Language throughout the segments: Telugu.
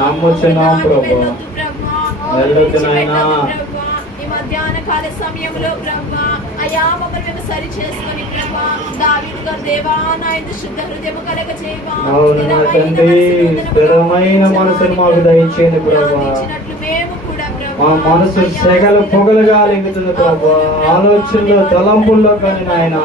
నమ్ముచున్నాం ప్రభు. వెళ్ళొద్దు నాయనా. ఈ మధ్యాహ్న కాల సమయంలో ప్రభా అయా మమ్మల్ని మేము సరి చేసుకొని ప్రభా దావీదు గారు దేవా నా యందు శుద్ధ హృదయము కలగ చేయవా. అవును నా తండ్రి, స్థిరమైన మనసును మాకు దయచేయండి ప్రభా. మేము కూడా మా మనసు సెగల పొగలుగా లెంగుతుంది ప్రభా, ఆలోచనలో తలంపుల్లో కానీ నాయన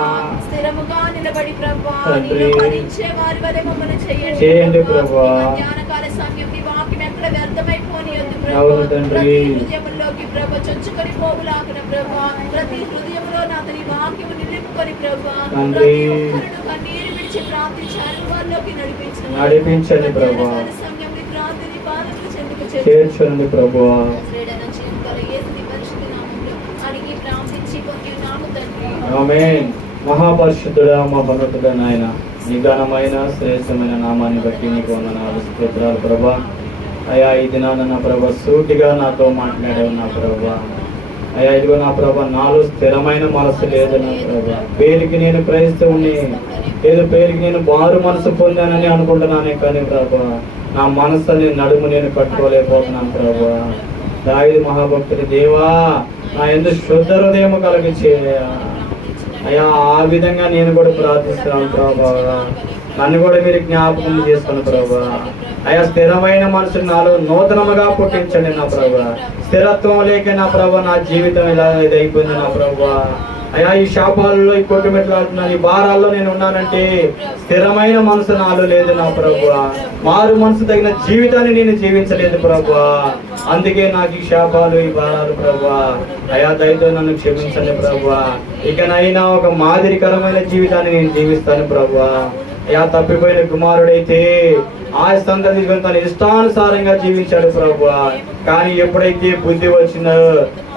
స్థిరముగా నిలబడి ప్రభా తండ్రి భరించే వారి వలె మమ్మల్ని చేయండి ప్రభా. మధ్యాహ్న కాల సమయం నీ వాక్యం ఎక్కడ వ్యర్థమైపోనియొద్దు అవును ప్రభా. తండ్రి, హృదయంలోకి ప్రభా చొచ్చుకొని పోవులాగున ప్రభా, ప్రతి హృదయంలో నాతో నీ వాక్యము నిలుపుకొని ప్రభా తండ్రి కన్నీరు విడిచి ప్రార్థించారు వారిలోకి నడిపించండి ప్రభా. సమయం నీ ప్రార్థన పాదముల చెందుకు చేర్చండి ప్రభా. అడిగి ప్రార్థించి పొంది నాము తండ్రి. ఆమేన్. మహాపరిశుద్ధుడా మహోన్నతుడా నాయన, నీ ఘనమైన శ్రేష్టమైన నామాన్ని బట్టి నీకు వందనాలు స్తోత్రాలు ప్రభా. అయ్యా ఈ దినాన నా ప్రభా సూటిగా నాతో మాట్లాడావు నా ప్రభా. అయ్యా ఇదిగో నా ప్రభా నాలో స్థిరమైన మనసు లేదు నా ప్రభా. పేరుకి నేను క్రైస్తవుని, ఏదో పేరుకి నేను బారు మనసు పొందానని అనుకుంటున్నానే కానీ ప్రభా నా మనసుని నడుము నేను కట్టుకోలేకపోతున్నాను ప్రభా. దావీదు మహాభక్తుడి దేవా నా యందు శుద్ధ హృదయం కలిగి చేయ. అయ్యా ఆ విధంగా నేను కూడా ప్రార్థిస్తున్నాను ప్రభా. నన్ను కూడా మీరు జ్ఞాపకం చేసుకోండి ప్రభా. అయ్యా స్థిరమైన మనసు నాలో నూతనముగా పుట్టించండి నా ప్రభా. స్థిరత్వం లేక నా ప్రభా నా జీవితం ఇలా ఇదైపోయింది నా ప్రభా. అయ్యా ఈ శాపాలలో ఈ కొట్టుమెట్లాడుతున్నాను, ఈ భారాల్లో నేను ఉన్నానంటే స్థిరమైన మనసు నాలో లేదు నా ప్రభా. మారు మనసు తగిన జీవితాన్ని నేను జీవించలేదు ప్రభా. అందుకే నాకు ఈ శాపాలు ఈ భారాలు ప్రభా. అయా దయతో నన్ను క్షమించండి ప్రభా. ఇకనైనా ఒక మాదిరికరమైన జీవితాన్ని నేను జీవిస్తాను ప్రభా. అయా తప్పిపోయిన కుమారుడైతే ఆస్తంతా తీసుకొని తన ఇష్టానుసారంగా జీవించాడు ప్రభా. కానీ ఎప్పుడైతే బుద్ధి వచ్చిందో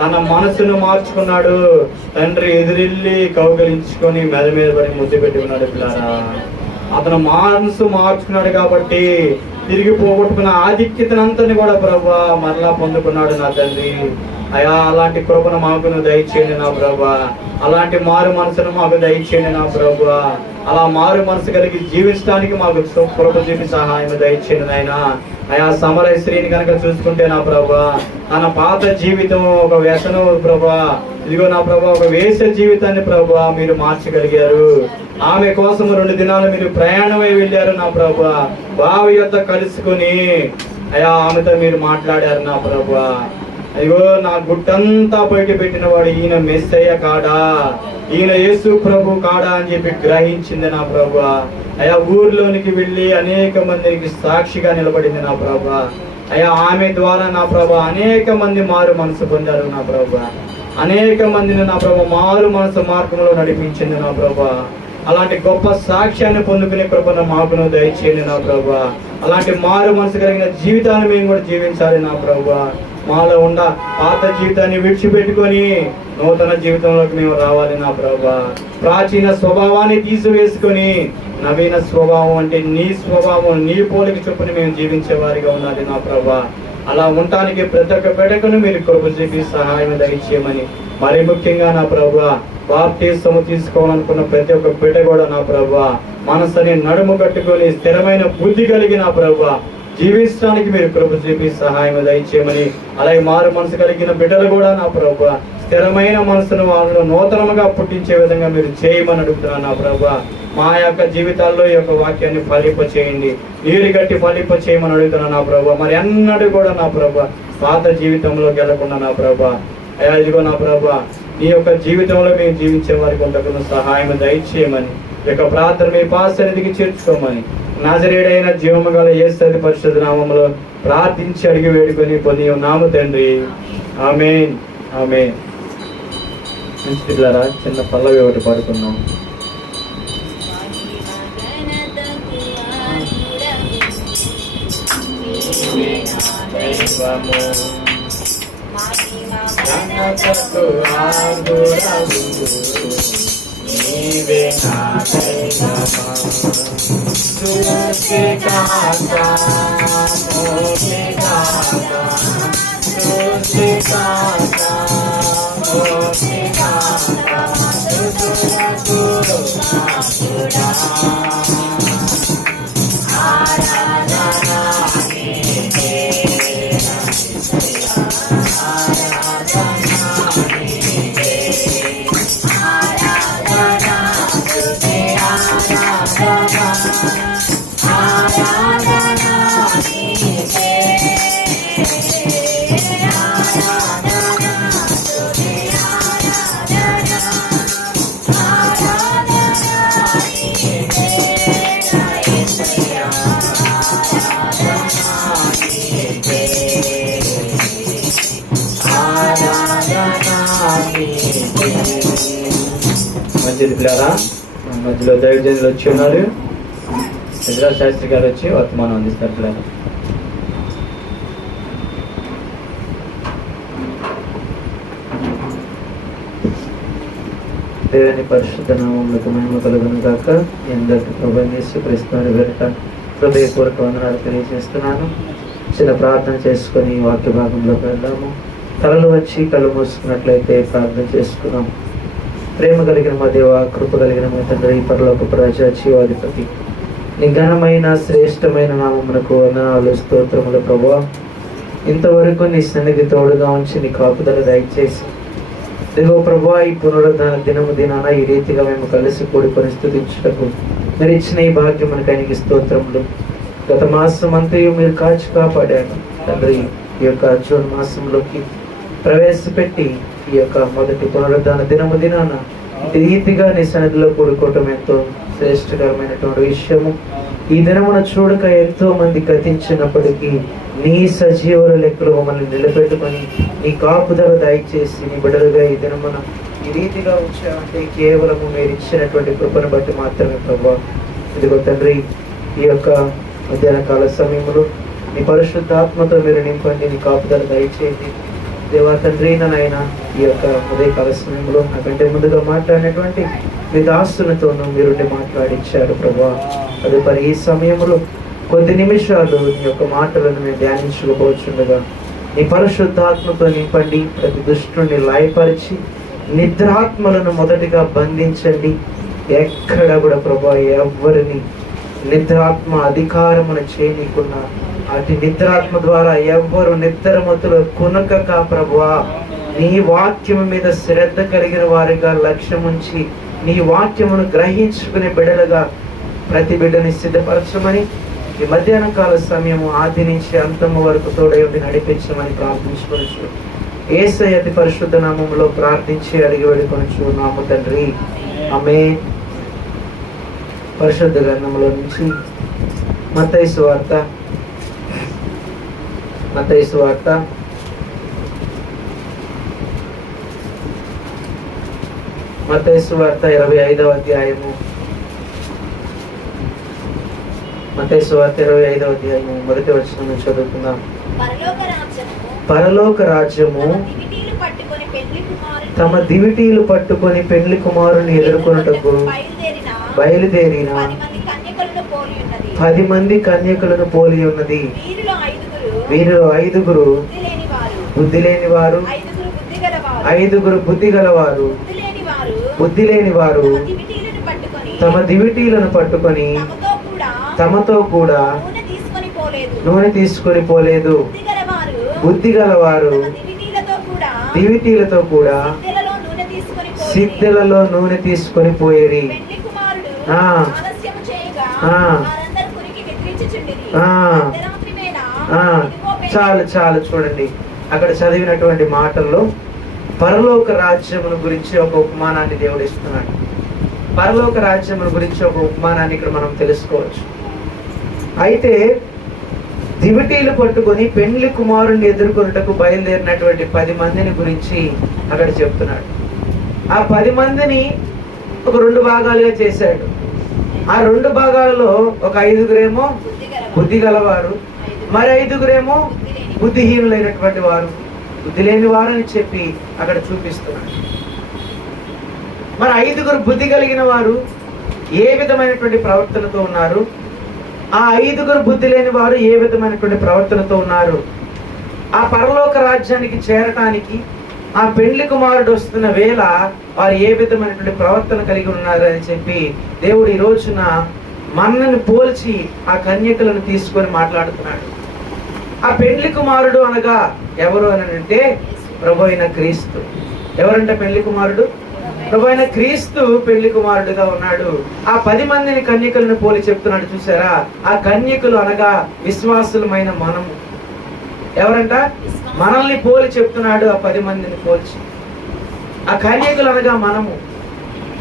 తన మనసును మార్చుకున్నాడు, తండ్రి ఎదురెళ్ళి కౌగలించుకొని మెద మీద పడి ముద్దు పెట్టుకున్నాడు పిల్లారా. అతను మనసు మార్చుకున్నాడు కాబట్టి తిరిగి పోగొట్టుకున్న ఆధిక్యతనంతని కూడా ప్రభా మరలా పొందుకున్నాడు నా తండ్రి. అయా అలాంటి కృపను మాకు దయచేయండి నా ప్రభా. అలాంటి మారు మనసును మాకు దయచేయండి నా ప్రభా. అలా మారు మనసు కలిగి జీవించడానికి మాకు కృప చూపి సహాయం దయచేయండి నాయన. అయా సమరయ స్త్రీని కనుక చూసుకుంటే నా ప్రభా తన పాత జీవితం ఒక వ్యసనం ప్రభా, ఇదిగో నా ప్రభా ఒక వేస జీవితాన్ని ప్రభా మీరు మార్చగలిగారు. ఆమె కోసం 2 దినాలు మీరు ప్రయాణమై వెళ్ళారు నా ప్రభా. బావి యొద్ద కలుసుకుని అయా ఆమెతో మీరు మాట్లాడారు నా ప్రభా. అయ్యో నా గుట్టంతా బయట పెట్టిన వాడు ఈయన మెస్సయ్య కాడా, ఈయన యేసు ప్రభు కాడా అని చెప్పి గ్రహించింది నా ప్రభా. అయా ఊర్లోనికి వెళ్ళి అనేక మందికి సాక్షిగా నిలబడింది నా ప్రభా. అయా ఆమె ద్వారా నా ప్రభా అనేక మంది మారు మనసు పొందారు నా ప్రభా. అనేక మందిని నా ప్రభా మారు మనసు మార్గంలో నడిపించింది నా ప్రభా. అలాంటి గొప్ప సాక్ష్యాన్ని పొందుకునే కృపను మాకును దయచేయండి నా ప్రభా. అలాంటి మారు మనసు కలిగిన జీవితాన్ని మేము కూడా జీవించాలి నా ప్రభా. మాలో ఉన్న పాత జీవితాన్ని విడిచిపెట్టుకొని నూతన జీవితంలోకి మేము రావాలి నా ప్రభా. ప్రాచీన స్వభావాన్ని తీసివేసుకొని నవీన స్వభావం అంటే నీ స్వభావం నీ పోలిక చొప్పున మేము జీవించే వారిగా ఉండాలి నా ప్రభా. అలా ఉండటానికి ప్రతి ఒక్క బిడ్డకును మీరు కృప చూపి సహాయం దయచేయమని, మరి ముఖ్యంగా నా ప్రభా బాప్తిస్మము తీసుకోవాలనుకున్న ప్రతి ఒక్క బిడ్డ కూడా నా ప్రభా మనసుని నడుము కట్టుకొని స్థిరమైన బుద్ధి కలిగి నా ప్రభా జీవించడానికి మీరు కృప చూపి సహాయం దయచేయమని, అలాగే మారు మనసు కలిగిన బిడ్డలు కూడా నా ప్రభా స్థిరమైన మనసును వాళ్ళను నూతనముగా పుట్టించే విధంగా మీరు చేయమని అడుగుతున్నాను నా ప్రభా. మా యొక్క జీవితాల్లో ఈ యొక్క వాక్యాన్ని ఫలింప చేయండి, నీరు గట్టి ఫలింప చేయమని అడుగుతున్నాను నా ప్రభా. మరి అన్నడు కూడా నా ప్రభా పాత జీవితంలోకి వెళ్లకుండా నా ప్రభా అయ్యా ఇదిగో నా ప్రభా నీ యొక్క జీవితంలో మేము జీవించే వారికి కొంతకు సహాయం దయచేయమని, ఈ యొక్క ప్రార్థన మీ పాసన్నిధికి చేర్చుకోమని నజరేయుడైన జీవము గల యేసు పరిశుద్ధ నామములో ప్రార్థించి అడిగి వేడుకొని పొంది ఉన్నాము తండ్రి. ఆమేన్ ఆమేన్. పిల్లరా చిన్న పల్లవి ఒకటి పాడుకున్నాం. ఆరాధన మంచిది పిల్లరా, మధ్యలో దైవజనులు వచ్చి ఉన్నారు. పెద్దరాజు శాస్త్రి గారు వచ్చి వర్తమానం అందిస్తారు పిల్లరా. దేవుని పరిశుద్ధ నామములకు మహిమ కలుగును గాక. ఎందరికి ప్రభువైన యేసుక్రీస్తు వారి పేరిట హృదయపూర్వక వందనాలు తెలియజేస్తున్నాను. చిన్న ప్రార్థన చేసుకొని వాక్య భాగంలోకి వెళ్దాము. తలలు వచ్చి కళ్ళు మూసుకున్నట్లయితే ప్రార్థన చేసుకున్నాం. ప్రేమ కలిగిన మా దేవ, కృప కలిగిన మా తండ్రి, పరలోకపు రాజా, జీవాధిపతి, నీ ఘనమైన శ్రేష్టమైన నామమునకు వందనాలు, స్తోత్రములు ప్రభువా. ఇంతవరకు నీ సన్నిధి తోడుగా ఉంచి నీ కాపుదల దయచేసి దేవో ప్రభువా, ఈ పునరుద్ధరణ దినాన ఈ రీతిగా మేము కలిసి కూడుకొని స్తుతించుటకు మీరు ఇచ్చిన ఈ భాగ్యం మనకు ఆయనకి స్తోత్రములు. గత మాసం అంతయు మీరు కాచి కాపాడారు తండ్రి. ఈ యొక్క జూన్ మాసంలోకి ప్రవేశపెట్టి ఈ యొక్క మొదటి పునరుద్ధరణ దినాన ఈ రీతిగా నీ సన్నిధిలో కూడుకోవటం ఎంతో శ్రేష్టకరమైనటువంటి విషయము. ఈ దినమున చూడక ఎంతో మంది గతించినప్పటికీ నీ సజీవుల లెక్కలు మమ్మల్ని నిలబెట్టుకొని నీ కాపుదల దయచేసి నీ బిడ్డలుగా ఈ దినమున ఈ రీతిగా ఉంచామంటే కేవలము మీరు ఇచ్చినటువంటి కృపను బట్టి మాత్రమే ప్రభావ. ఇదిగో తండ్రి, ఈ యొక్క మధ్యాహ్న కాల సమయంలో నీ పరిశుద్ధాత్మతో మీరు నింపండి, నీ కాపుదల దయచేయండి దేవా తండ్రి. నాయన ఈ యొక్క ఉదయకాల సమయంలో నాకంటే ముందుగా మాట్లాడినటువంటి మీ దాసులతోనూ మీరుండి మాట్లాడించారు ప్రభా. తదుపరి ఈ సమయంలో కొద్ది నిమిషాలు నీ యొక్క మాటలను మేము ధ్యానించుకోవచ్చుండగా నీ పరిశుద్ధాత్మతో నింపండి. ప్రతి దుష్టుని లాయపరిచి నిద్రాత్మలను మొదటిగా బంధించండి. ఎక్కడ కూడా ప్రభా ఎవరిని నిద్రాత్మ అధికారమును చేయనీకున్నా అటు నిద్రాత్మ ద్వారా ఎవ్వరు నిద్రమతులు కొనకక ప్రభువా, నీ వాక్యము మీద శ్రద్ధ కలిగిన వారిగా లక్ష్యం ఉంచి నీ వాక్యమును గ్రహించుకునే బిడ్డలుగా ప్రతి బిడ్డని సిద్ధపరచమని ఈ మధ్యాహ్న కాల సమయము ఆది నుంచి అంతము వరకు తోడై ఉండి నడిపించమని ప్రార్థించుకోవచ్చు. యేసయ్య అతి పరిశుద్ధ నామములో ప్రార్థించి అడిగి వేడుకొనుచు నాము తండ్రి, ఆమేన్. పరిశుద్ధ గ్రంథంలో నుంచి మత్తయి సువార్త 25వ అధ్యాయము. మత్తయి సువార్త 25వ అధ్యాయము మొదటి వచనం నుంచి చదువుకుందాం. పరలోక రాజ్యము తమ దివిటీలు పట్టుకొని పెండ్లి కుమారుని ఎదుర్కొనుటకు బయలుదేరిన 10 మంది కన్యకులను పోలి ఉన్నది. వీరిలో 5 బుద్ధి లేని వారు, 5 బుద్ధి గలవారు. బుద్ధి లేని వారు తమ దివిటీలను పట్టుకొని తమతో కూడా నూనె తీసుకొని పోలేదు. బుద్ధి గలవారు దివిటీలతో కూడా సిద్ధెలలో నూనె తీసుకొని పోయేరి. చాలు చూడండి, అక్కడ చదివినటువంటి మాటల్లో పరలోక రాజ్యమును గురించి ఒక ఉపమానాన్ని దేవుడు ఇస్తున్నాడు. పరలోక రాజ్యమును గురించి ఒక ఉపమానాన్ని ఇక్కడ మనం తెలుసుకోవచ్చు. అయితే దివిటీలు పట్టుకొని పెండ్లి కుమారుణ్ణి ఎదుర్కొనుటకు బయలుదేరినటువంటి 10 మందిని గురించి అక్కడ చెప్తున్నాడు. ఆ 10 మందిని ఒక 2 భాగాలుగా చేశాడు. ఆ 2 భాగాలలో ఒక 5 బుద్ధి గలవారు, మరి 5 బుద్ధిహీనులైనటువంటి వారు, బుద్ధి లేని వారని చెప్పి అక్కడ చూపిస్తున్నాడు. మరి 5 బుద్ధి కలిగిన వారు ఏ విధమైనటువంటి ప్రవర్తనతో ఉన్నారు? ఆ 5 బుద్ధి లేని వారు ఏ విధమైనటువంటి ప్రవర్తనతో ఉన్నారు? ఆ పరలోక రాజ్యానికి చేరటానికి ఆ పెండ్లి కుమారుడు వస్తున్న వేళ వారు ఏ విధమైనటువంటి ప్రవర్తన కలిగి ఉన్నారు అని చెప్పి దేవుడు ఈ రోజున మన్నను పోల్చి ఆ కన్యకలను తీసుకొని మాట్లాడుతున్నాడు. ఆ పెండ్లి కుమారుడు అనగా ఎవరు అని అంటే ప్రభు అయిన క్రీస్తు. ఎవరంటే పెండ్లి కుమారుడు? ప్రభువైన క్రీస్తు పెళ్లి కుమారుడుగా ఉన్నాడు. ఆ 10 మందిని కన్యకలను పోలి చెప్తున్నాడు చూసారా? ఆ కన్యకులు అనగా విశ్వాసులమైన మనము. ఎవరంట? మనల్ని పోలి చెప్తున్నాడు. ఆ 10 మందిని పోల్చి ఆ కన్యకులు అనగా మనము.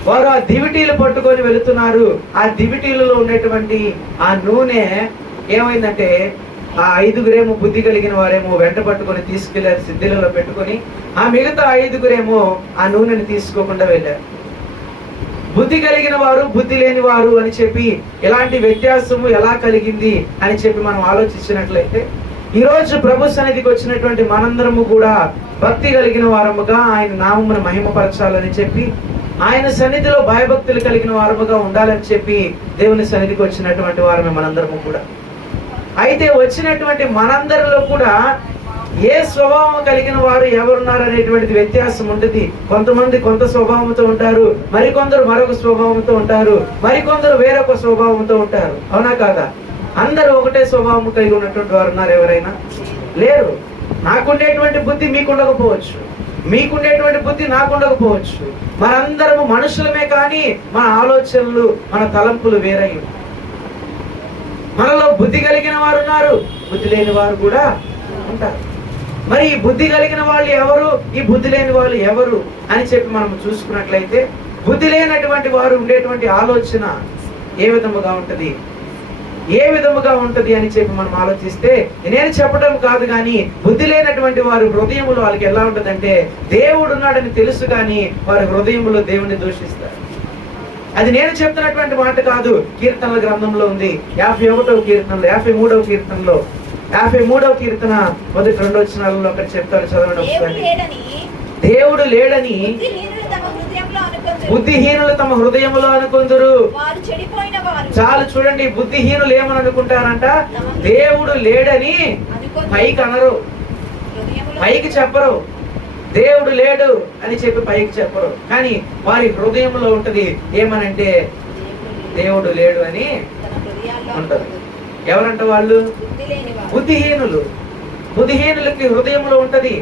వారు ఆ దివిటీలు పట్టుకొని వెళుతున్నారు. ఆ దివిటీలలో ఉండేటువంటి ఆ నూనె ఏమైందంటే, ఆ 5గురేమో బుద్ధి కలిగిన వారేమో వెంట పట్టుకొని తీసుకెళ్లారు, సిద్ధిలలో పెట్టుకొని. ఆ మిగతా 5గురేమో ఆ నూనెని తీసుకోకుండా వెళ్ళారు. బుద్ధి కలిగిన వారు, బుద్ధి లేని వారు అని చెప్పి ఎలాంటి వ్యత్యాసము ఎలా కలిగింది అని చెప్పి మనం ఆలోచించినట్లయితే, ఈ రోజు ప్రభు సన్నిధికి వచ్చినటువంటి మనందరము కూడా భక్తి కలిగిన వారముగా ఆయన నామమును మహిమపరచాలని చెప్పి, ఆయన సన్నిధిలో భయభక్తులు కలిగిన వారముగా ఉండాలని చెప్పి దేవుని సన్నిధికి వచ్చినటువంటి వారమే మనందరము కూడా. అయితే వచ్చినటువంటి మనందరిలో కూడా ఏ స్వభావం కలిగిన వారు ఎవరున్నారు అనేటువంటిది వ్యత్యాసం ఉంటుంది. కొంతమంది కొంత స్వభావంతో ఉంటారు, మరికొందరు మరొక స్వభావంతో ఉంటారు, మరికొందరు వేరొక స్వభావంతో ఉంటారు. అవునా కాదా? అందరూ ఒకటే స్వభావం కలిగి ఉన్నటువంటి వారు ఉన్నారు ఎవరైనా? లేరు. నాకుండేటువంటి బుద్ధి మీకుండకపోవచ్చు, మీకుండేటువంటి బుద్ధి నాకుండకపోవచ్చు. మనందరము మనుషులమే, కానీ మన ఆలోచనలు, మన తలంపులు వేరై. మనలో బుద్ధి కలిగిన వారు ఉన్నారు, బుద్ధి లేని వారు కూడా ఉంటారు. మరి ఈ బుద్ధి కలిగిన వాళ్ళు ఎవరు, ఈ బుద్ధి లేని వాళ్ళు ఎవరు అని చెప్పి మనం చూసుకున్నట్లయితే, బుద్ధి లేనటువంటి వారు ఉండేటువంటి ఆలోచన ఏ విధముగా ఉంటది, ఏ విధముగా ఉంటది అని చెప్పి మనం ఆలోచిస్తే, నేను చెప్పడం కాదు కానీ బుద్ధి లేనటువంటి వారు హృదయములో వాళ్ళకి ఎలా ఉంటదంటే, దేవుడు ఉన్నాడని తెలుసు కానీ వారి హృదయములో దేవుని దూషిస్తారు. అది నేను చెప్తున్నటువంటి మాట కాదు, కీర్తనల గ్రంథంలో ఉంది. 51వ కీర్తనలో, 53వ కీర్తనలో, 53వ కీర్తన మొదటి 2 వచనాలలో అక్కడ చెప్తారు. చదవండి ఒకసారి. దేవుడు లేడని బుద్ధిహీనులు తమ హృదయములో అనుకుందరు. చాలు చూడండి, బుద్ధిహీనులు ఏమని అనుకుంటారంట? దేవుడు లేడని పైకి అనరు, పైకి చెప్పరు. దేవుడు లేడు అని చెప్పి పైకి చెప్పరు, కానీ వారి హృదయంలో ఉంటది ఏమనంటే దేవుడు లేడు అని ఉంటది. ఎవరంట వాళ్ళు? బుద్ధిహీనులు. బుద్ధిహీనులకి హృదయంలో ఉంటది,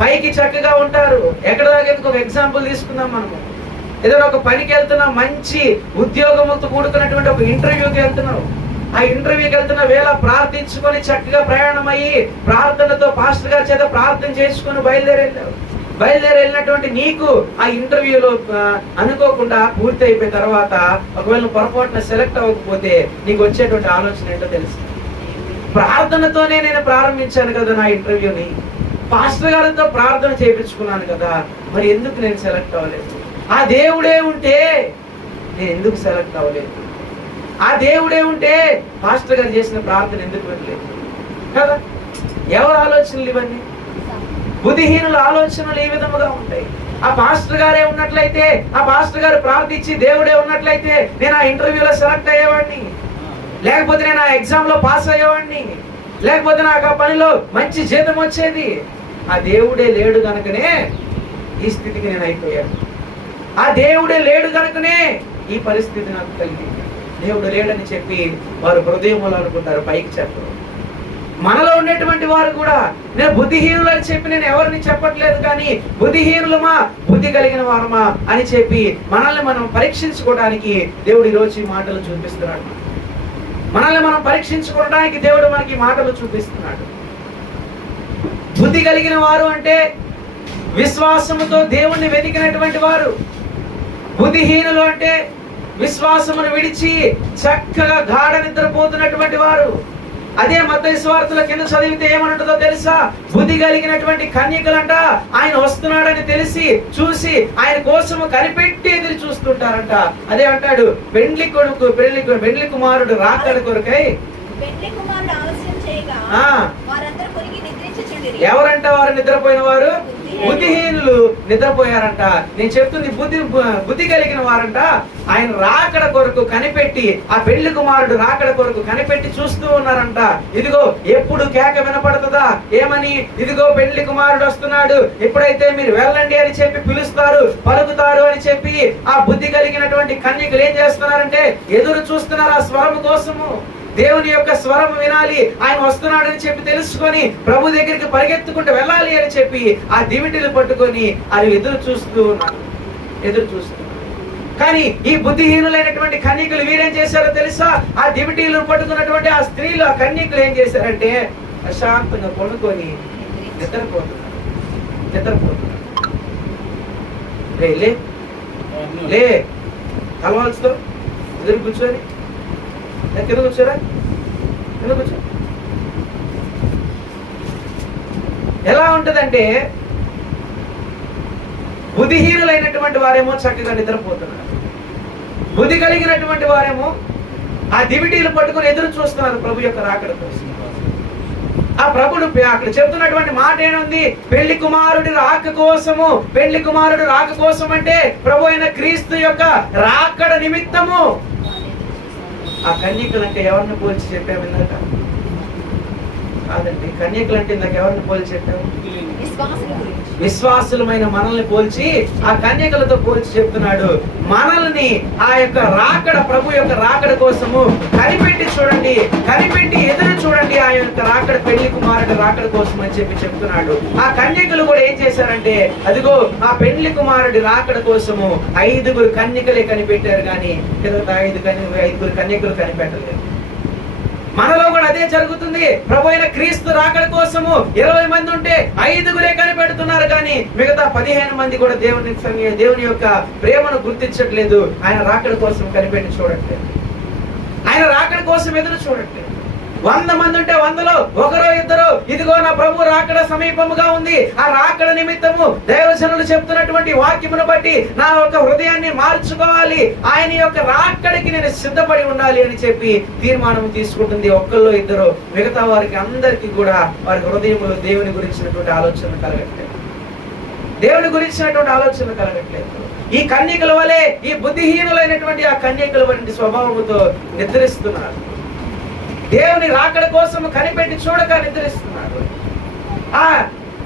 పైకి చక్కగా ఉంటారు. ఎక్కడ దాకా ఒక ఎగ్జాంపుల్ తీసుకుందాం. మనము ఏదైనా ఒక పనికి వెళ్తున్నాం, మంచి ఉద్యోగంతో కూడుకున్నటువంటి ఒక ఇంటర్వ్యూకి వెళ్తున్నావు. ఆ ఇంటర్వ్యూకి వెళ్తున్న వేళ ప్రార్థించుకొని చక్కగా ప్రయాణం అయ్యి ప్రార్థనతో పాస్టర్ గారి చేత ప్రార్థన చేసుకుని బయలుదేరి వెళ్ళినటువంటి నీకు ఆ ఇంటర్వ్యూలో అనుకోకుండా పూర్తి అయిపోయిన తర్వాత ఒకవేళ పొరపాటున సెలెక్ట్ అవ్వకపోతే నీకు వచ్చేటువంటి ఆలోచన ఏంటో తెలుసు. ప్రార్థనతోనే నేను ప్రారంభించాను కదా నా ఇంటర్వ్యూని, పాస్టర్ గారితో ప్రార్థన చేయించుకున్నాను కదా, మరి ఎందుకు నేను సెలెక్ట్ అవ్వలేదు? ఆ దేవుడే ఉంటే నేను ఎందుకు సెలెక్ట్ అవ్వలేదు? ఆ దేవుడే ఉంటే పాస్టర్ గారు చేసిన ప్రార్థన ఎందుకు వెళ్ళలేదు కదా? ఎవరి ఆలోచనలు ఇవన్నీ? బుద్ధిహీనుల ఆలోచనలు ఏ విధముగా ఉంటాయి? ఆ పాస్టర్ గారే ఉన్నట్లయితే, ఆ పాస్టర్ గారు ప్రార్థించి దేవుడే ఉన్నట్లయితే నేను ఆ ఇంటర్వ్యూలో సెలెక్ట్ అయ్యేవాడిని, లేకపోతే నేను ఆ ఎగ్జామ్ లో పాస్ అయ్యేవాడిని, లేకపోతే నాకు ఆ పనిలో మంచి జీతం వచ్చేది. ఆ దేవుడే లేడు కనుకనే ఈ స్థితికి నేను అయిపోయాను. ఆ దేవుడే లేడు కనుకనే ఈ పరిస్థితి నాకు కలిగింది. దేవుడు లేడని చెప్పి వారు హృదయంలో అనుకుంటారు, పైకి చెప్పరు. మనలో ఉండేటువంటి వారు కూడా, నేను బుద్ధిహీనులు అని చెప్పి నేను ఎవరిని చెప్పట్లేదు, కానీ బుద్ధిహీనులమా, బుద్ధి కలిగిన వారమా అని చెప్పి మనల్ని మనం పరీక్షించుకోవడానికి దేవుడు ఈరోజు ఈ మాటలు చూపిస్తున్నాడు. మనల్ని మనం పరీక్షించుకోవడానికి దేవుడు మనకి మాటలు చూపిస్తున్నాడు. బుద్ధి కలిగిన వారు అంటే విశ్వాసముతో దేవుణ్ణి వెతికినటువంటి వారు. బుద్ధిహీనులు అంటే విశ్వాసమును విడిచి చక్కగా గాఢ నిద్రపోతున్నటువంటి వారు. అదే మత్తయి సువార్తల కింద చదివితే ఏమంటుందో తెలుసా? బుద్ధి కలిగినటువంటి కన్యకలంట ఆయన వస్తున్నాడని తెలిసి చూసి ఆయన కోసము కనిపెట్టి ఎదురు చూస్తుంటారంట. అదే అంటాడు, పెండ్లి కుమారుడు రాకడ కొరకై. ఎవరంట వారు నిద్రపోయిన వారు? బుద్ధిహీనులు నిద్రపోయారంట. నేను చెప్తుంది బుద్ధి కలిగిన వారంట ఆయన రాకడ కొరకు కనిపెట్టి, ఆ పెళ్లి కుమారుడు రాకడ కొరకు కనిపెట్టి చూస్తూ ఉన్నారంట. ఇదిగో ఎప్పుడు కేక వినపడుతుందా ఏమని, ఇదిగో పెళ్లి కుమారుడు వస్తున్నాడు, ఎప్పుడైతే మీరు వెళ్ళండి అని చెప్పి పిలుస్తారు, పలుకుతారు అని చెప్పి ఆ బుద్ధి కలిగినటువంటి కన్యకలు ఏం చేస్తున్నారంటే ఎదురు చూస్తున్నారు ఆ స్వరము కోసము. దేవుని యొక్క స్వరం వినాలి, ఆయన వస్తున్నాడని చెప్పి తెలుసుకొని ప్రభు దగ్గరికి పరిగెత్తుకుంటూ వెళ్ళాలి అని చెప్పి ఆ దివిటీలు పట్టుకొని అవి ఎదురు చూస్తూ ఉన్నారు. ఎదురు చూస్తున్నారు. కానీ ఈ బుద్ధిహీనులైనటువంటి కన్యకులు వీరేం చేశారో తెలుసా? ఆ దివిటీలు పట్టుకున్నటువంటి ఆ స్త్రీలు, ఆ కన్యకులు ఏం చేశారంటే ప్రశాంతంగా కొనుక్కొని నిద్రపోతున్నారు. లే తలవాల్చుతో ఎదురు కూర్చొని కింద కూర్చోరా, కింద కూర్చో. ఎలా ఉంటదంటే బుద్ధిహీనులైనటువంటి వారేమో చక్కగా నిద్రపోతున్నారు, బుద్ధి కలిగినటువంటి వారేమో ఆ దివిటీలు పట్టుకుని ఎదురు చూస్తున్నారు ప్రభు యొక్క రాకడ కోసం. ఆ ప్రభుడు అక్కడ చెప్తున్నటువంటి మాట ఏముంది? పెళ్లి కుమారుడి రాక కోసము. పెళ్లి కుమారుడు రాక కోసం అంటే ప్రభు అయిన క్రీస్తు యొక్క రాకడ నిమిత్తము. ఆ కన్యకులంటే ఎవరిని పోల్చి చెప్పాము ఇందాక? కాదండి, కన్యకులంటే ఇందాక ఎవరిని పోల్చి చెప్పాము? విశ్వాసులమైన మనల్ని పోల్చి ఆ కన్యకలతో పోల్చి చెప్తున్నాడు. మనల్ని ఆ యొక్క రాకడ, ప్రభు యొక్క రాకడ కోసము కనిపెట్టి చూడండి, కనిపెట్టి ఎదురు చూడండి ఆ యొక్క రాకడ, పెళ్లి కుమారుడి రాకడ కోసం అని చెప్తున్నాడు. ఆ కన్యకలు కూడా ఏం చేశారంటే అదిగో ఆ పెళ్లి కుమారుడి రాకడ కోసము 5 కన్యకలే కనిపెట్టారు, కానీ మిగతా 5 కన్యకలు కనిపెట్టలేదు. మనలో కూడా అదే జరుగుతుంది. ప్రభు అయిన క్రీస్తు రాకడ కోసము 20 మంది ఉంటే 5 కనిపెడుతున్నారు, కానీ మిగతా 15 మంది కూడా దేవుని యొక్క ప్రేమను గుర్తించట్లేదు. ఆయన రాకడ కోసం కనిపెట్టి చూడట్లేదు, ఆయన రాకడ కోసం ఎదురు చూడట్లేదు. 100 మంది ఉంటే 100లో 1-2 ఇదిగో నా ప్రభు రాకడ సమీపముగా ఉంది, ఆ రాకడ నిమిత్తము దైవజనులు చెప్తున్నటువంటి వాక్యమును బట్టి నా యొక్క హృదయాన్ని మార్చుకోవాలి, ఆయన యొక్క రాకడికి నేను సిద్ధపడి ఉండాలి అని చెప్పి తీర్మానం తీసుకుంటుంది. 1-2 మిగతా వారికి అందరికీ కూడా వారి హృదయంలో దేవుని గురించినటువంటి ఆలోచన కలగట్లేదు, దేవుని గురించినటువంటి ఆలోచన కలగట్లేదు. ఈ కన్యకల వలె ఈ బుద్ధిహీనులైనటువంటి ఆ కన్యకల వంటి స్వభావముతో నిద్రిస్తున్నారు. దేవుని రాకడ కోసం కనిపెట్టి చూడక నిద్రిస్తున్నారు.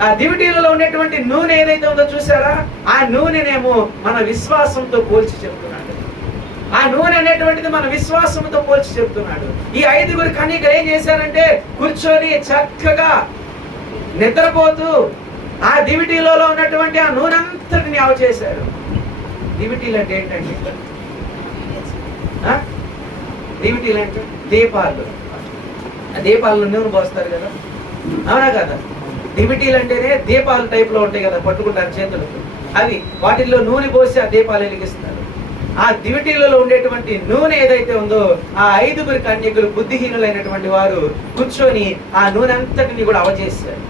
ఆ దివిటీలలో ఉన్నటువంటి నూనె ఏదైతే ఉందో చూసారా? ఆ నూనెనేమో మన విశ్వాసంతో పోల్చి చెప్తున్నాడు. ఆ నూనె అనేటువంటిది మన విశ్వాసంతో పోల్చి చెప్తున్నాడు. ఈ 5 కన్యకలు ఏం చేశారంటే కూర్చొని చక్కగా నిద్రపోతూ ఆ దివిటీలలో ఉన్నటువంటి ఆ నూనె అంతటిని ఆవు చేశారు. దివిటీలు అంటే ఏంటండి? దివిటీలు అంటే దీపాలు. ఆ దీపాలను నూనె పోస్తారు కదా, అవునా కదా? దివిటీలు అంటేనే దీపాలు టైప్ లో ఉంటాయి కదా, పట్టుకుంటారు చేతులకు. అవి వాటిల్లో నూనె పోసి ఆ దీపాలు వెలిగిస్తారు. ఆ దివిటీలలో ఉండేటువంటి నూనె ఏదైతే ఉందో ఆ 5 కన్యకులు బుద్ధిహీనులైనటువంటి వారు కూర్చొని ఆ నూనె అంతటిని కూడా అవచేశారు.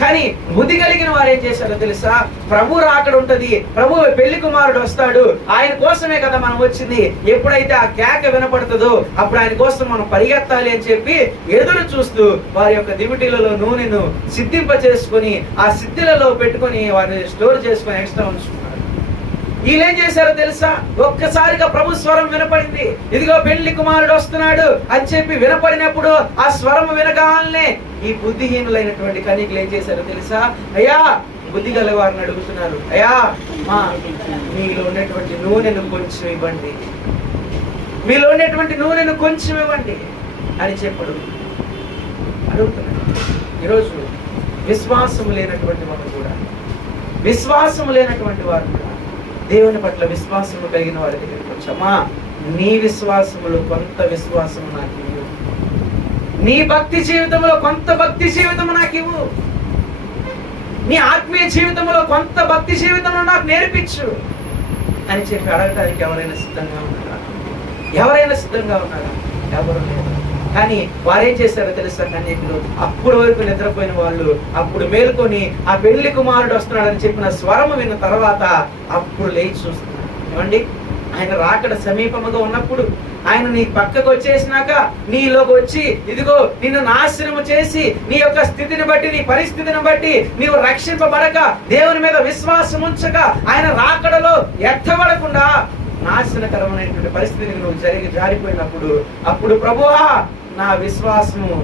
కానీ బుద్ధి కలిగిన వారు ఏం చేశారో తెలుసా? ప్రభు రాకడ ఉంటది, ప్రభు పెళ్లి కుమారుడు వస్తాడు, ఆయన కోసమే కదా మనం వచ్చింది. ఎప్పుడైతే ఆ కేక వినపడుతుందో అప్పుడు ఆయన కోసం మనం పరిగెత్తాలి అని చెప్పి ఎదురు చూస్తూ వారి యొక్క దివిటీలలో నూనెను సిద్ధింప చేసుకుని ఆ సిద్ధిలలో పెట్టుకొని వారిని స్టోర్ చేసుకుని ఎక్స్ట్రా ఉంచుకున్నారు. వీళ్ళేం చేశారో తెలుసా? ఒక్కసారిగా ప్రభు స్వరం వినపడింది, ఇదిగో పెళ్లి కుమారుడు వస్తున్నాడు అని చెప్పి వినపడినప్పుడు ఆ స్వరం వినగానే ఈ బుద్ధిహీనులైనటువంటి కన్యకలు ఏం చేశారో తెలుసా? అయ్యా, బుద్ధి గల వారిని అడుగుతున్నారు, అయ్యా మీలో ఉన్నటువంటి నూనెను కొంచెం ఇవ్వండి, మీలో ఉన్నటువంటి నూనెను కొంచెం ఇవ్వండి అని చెప్పడు అడుగుతున్నాడు. ఈరోజు విశ్వాసం లేనటువంటి వారు కూడా, విశ్వాసం లేనటువంటి వారు కూడా దేవుని పట్ల విశ్వాసము కలిగిన వారి దగ్గరికి వచ్చామా, నీ విశ్వాసములో కొంత విశ్వాసము నాకు ఇవ్వు, నీ భక్తి జీవితంలో కొంత భక్తి జీవితము నాకు ఇవ్వు, నీ ఆత్మీయ జీవితంలో కొంత భక్తి జీవితంలో నాకు నేర్పించు అని చెప్పి అడగడానికి ఎవరైనా సిద్ధంగా ఉన్నారా? ఎవరైనా సిద్ధంగా ఉన్నారా? ఎవరు లేరు. కానీ వారేం చేశారో తెలుసా? కన్యకులు అప్పుడు వరకు నిద్రపోయిన వాళ్ళు అప్పుడు మేలుకొని ఆ పెళ్లి కుమారుడు వస్తున్నాడని చెప్పిన స్వరము విన్న తర్వాత అప్పుడు లేచి చూస్తున్నారు. ఏమండి, ఆయన రాకడ సమీపముగా ఉన్నప్పుడు ఆయన నీ పక్కకు వచ్చేసినాక నీలోకి వచ్చి ఇదిగో నిన్ను నాశనము చేసి నీ యొక్క స్థితిని బట్టి, నీ పరిస్థితిని బట్టి నీవు రక్షింపబడక, దేవుని మీద విశ్వాసం ఉంచక, ఆయన రాకడలో ఎత్తబడకుండా నాశనకరమైనటువంటి పరిస్థితిని నువ్వు జారిపోయినప్పుడు అప్పుడు ప్రభువా నా విశ్వాసము,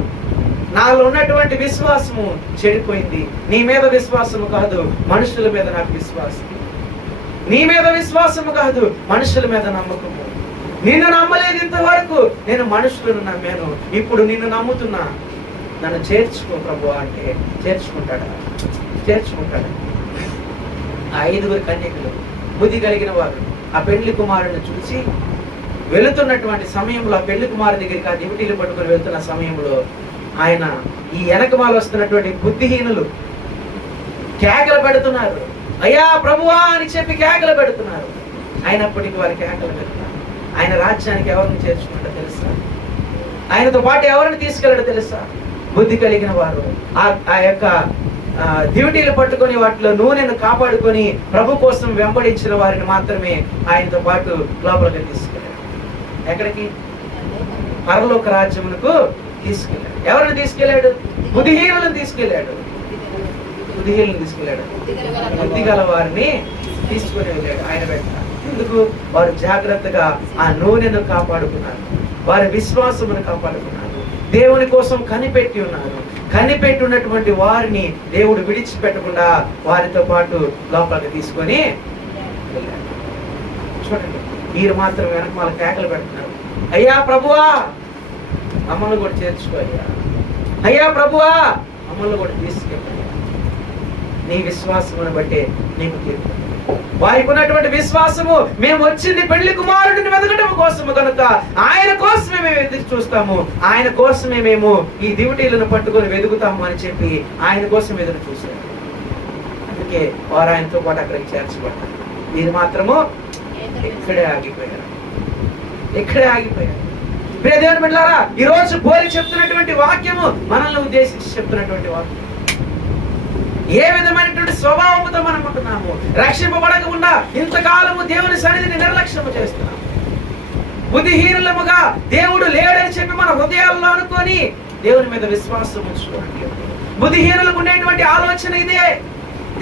నాలో ఉన్నటువంటి విశ్వాసము చెడిపోయింది, నీ మీద విశ్వాసము కాదు మనుషుల మీద నాకు విశ్వాసం, నీ మీద విశ్వాసము కాదు మనుషుల మీద నమ్మకము, నిన్ను నమ్మలేదు ఇంతవరకు, నేను మనుషులను నమ్మాను, ఇప్పుడు నిన్ను నమ్ముతున్నా, నన్ను చేర్చుకో ప్రభు అంటే చేర్చుకుంటాడా? చేర్చుకుంటాడా? ఆ 5 కన్యకులు బుద్ధి కలిగిన వారు ఆ పెళ్లి కుమారుని చూసి వెళుతున్నటువంటి సమయంలో, ఆ పెళ్లి కుమారు దగ్గరికి ఆ దివిటీలు పట్టుకొని వెళ్తున్న సమయంలో ఆయన ఈ వెనకమాల వస్తున్నటువంటి బుద్ధిహీనులు కేకలు పెడుతున్నారు, అయ్యా ప్రభువా అని చెప్పి కేకలు పెడుతున్నారు. అయినప్పటికీ వారి కేకలు పెడుతున్నారు. ఆయన రాజ్యానికి ఎవరిని చేర్చుకుంటా తెలుసా? ఆయనతో పాటు ఎవరిని తీసుకెళ్ళాడో తెలుసా? బుద్ధి కలిగిన వారు ఆ యొక్క డ్యూటీలు పట్టుకొని వాటిలో నూనెను కాపాడుకొని ప్రభు కోసం వెంబడించిన వారిని మాత్రమే ఆయనతో పాటు లోపలికి తీసుకెళ్ళాడు. ఎక్కడికి? పరలోక రాజ్యమునకు తీసుకెళ్ళాడు. ఎవరిని తీసుకెళ్ళాడు? బుద్ధిహీనులను తీసుకెళ్ళాడు. బుద్ధిహీనులను తీసుకెళ్ళాడు. బుద్ధి గల వారిని తీసుకుని వెళ్ళాడు ఆయన వెంట. ఎందుకు? వారు జాగ్రత్తగా ఆ నూనెను కాపాడుకున్నారు, వారి విశ్వాసమును కాపాడుకున్నారు, దేవుని కోసం కనిపెట్టి ఉన్నారు. కనిపెట్టి ఉన్నటువంటి వారిని దేవుడు విడిచిపెట్టకుండా వారితో పాటు లోపలికి తీసుకొని వెళ్ళాడు. చూడండి, మీరు మాత్రం వెనక వాళ్ళ కేకలు పెడుతున్నారు, అయ్యా ప్రభువా మమ్మల్ని కూడా చేర్చుకోయ్యా, అయ్యా ప్రభువా మమ్మల్ని కూడా తీసుకెళ్ళి. నీ విశ్వాసమును బట్టే నీకు తీర్పు. వారికి ఉన్నటువంటి విశ్వాసము, మేము వచ్చింది పెళ్లి కుమారుడిని వెతకడం కోసము కనుక ఆయన కోసమే మేము ఎదురు చూస్తాము, ఆయన కోసమే మేము ఈ దివిటీలను పట్టుకొని వెతుకుతాము అని చెప్పి ఆయన కోసం ఎదురు చూశారు. అందుకే వారు ఆయనతో పాటు అక్కడికి చేర్చబడ్డారు. మీరు మాత్రము ఇక్కడే ఆగిపోయారు. ప్రియ దేవుని బిడ్డలారా, ఈ రోజు పోలి చెప్తున్నటువంటి వాక్యము మనల్ని ఉద్దేశించి చెప్తున్నటువంటి వాక్యం. ఏ విధమైనటువంటి స్వభావంతో మనం ఉంటున్నాము? రక్షింపబడకుండా ఇంతకాలము దేవుని సన్నిధిని నిర్లక్ష్యము చేస్తున్నాము. బుద్ధిహీనులముగా దేవుడు లేడని చెప్పి మన హృదయాల్లో అనుకొని దేవుని మీద విశ్వాసం ఉంచుకోండి. బుద్ధిహీనులకు ఉండేటువంటి ఆలోచన ఇదే.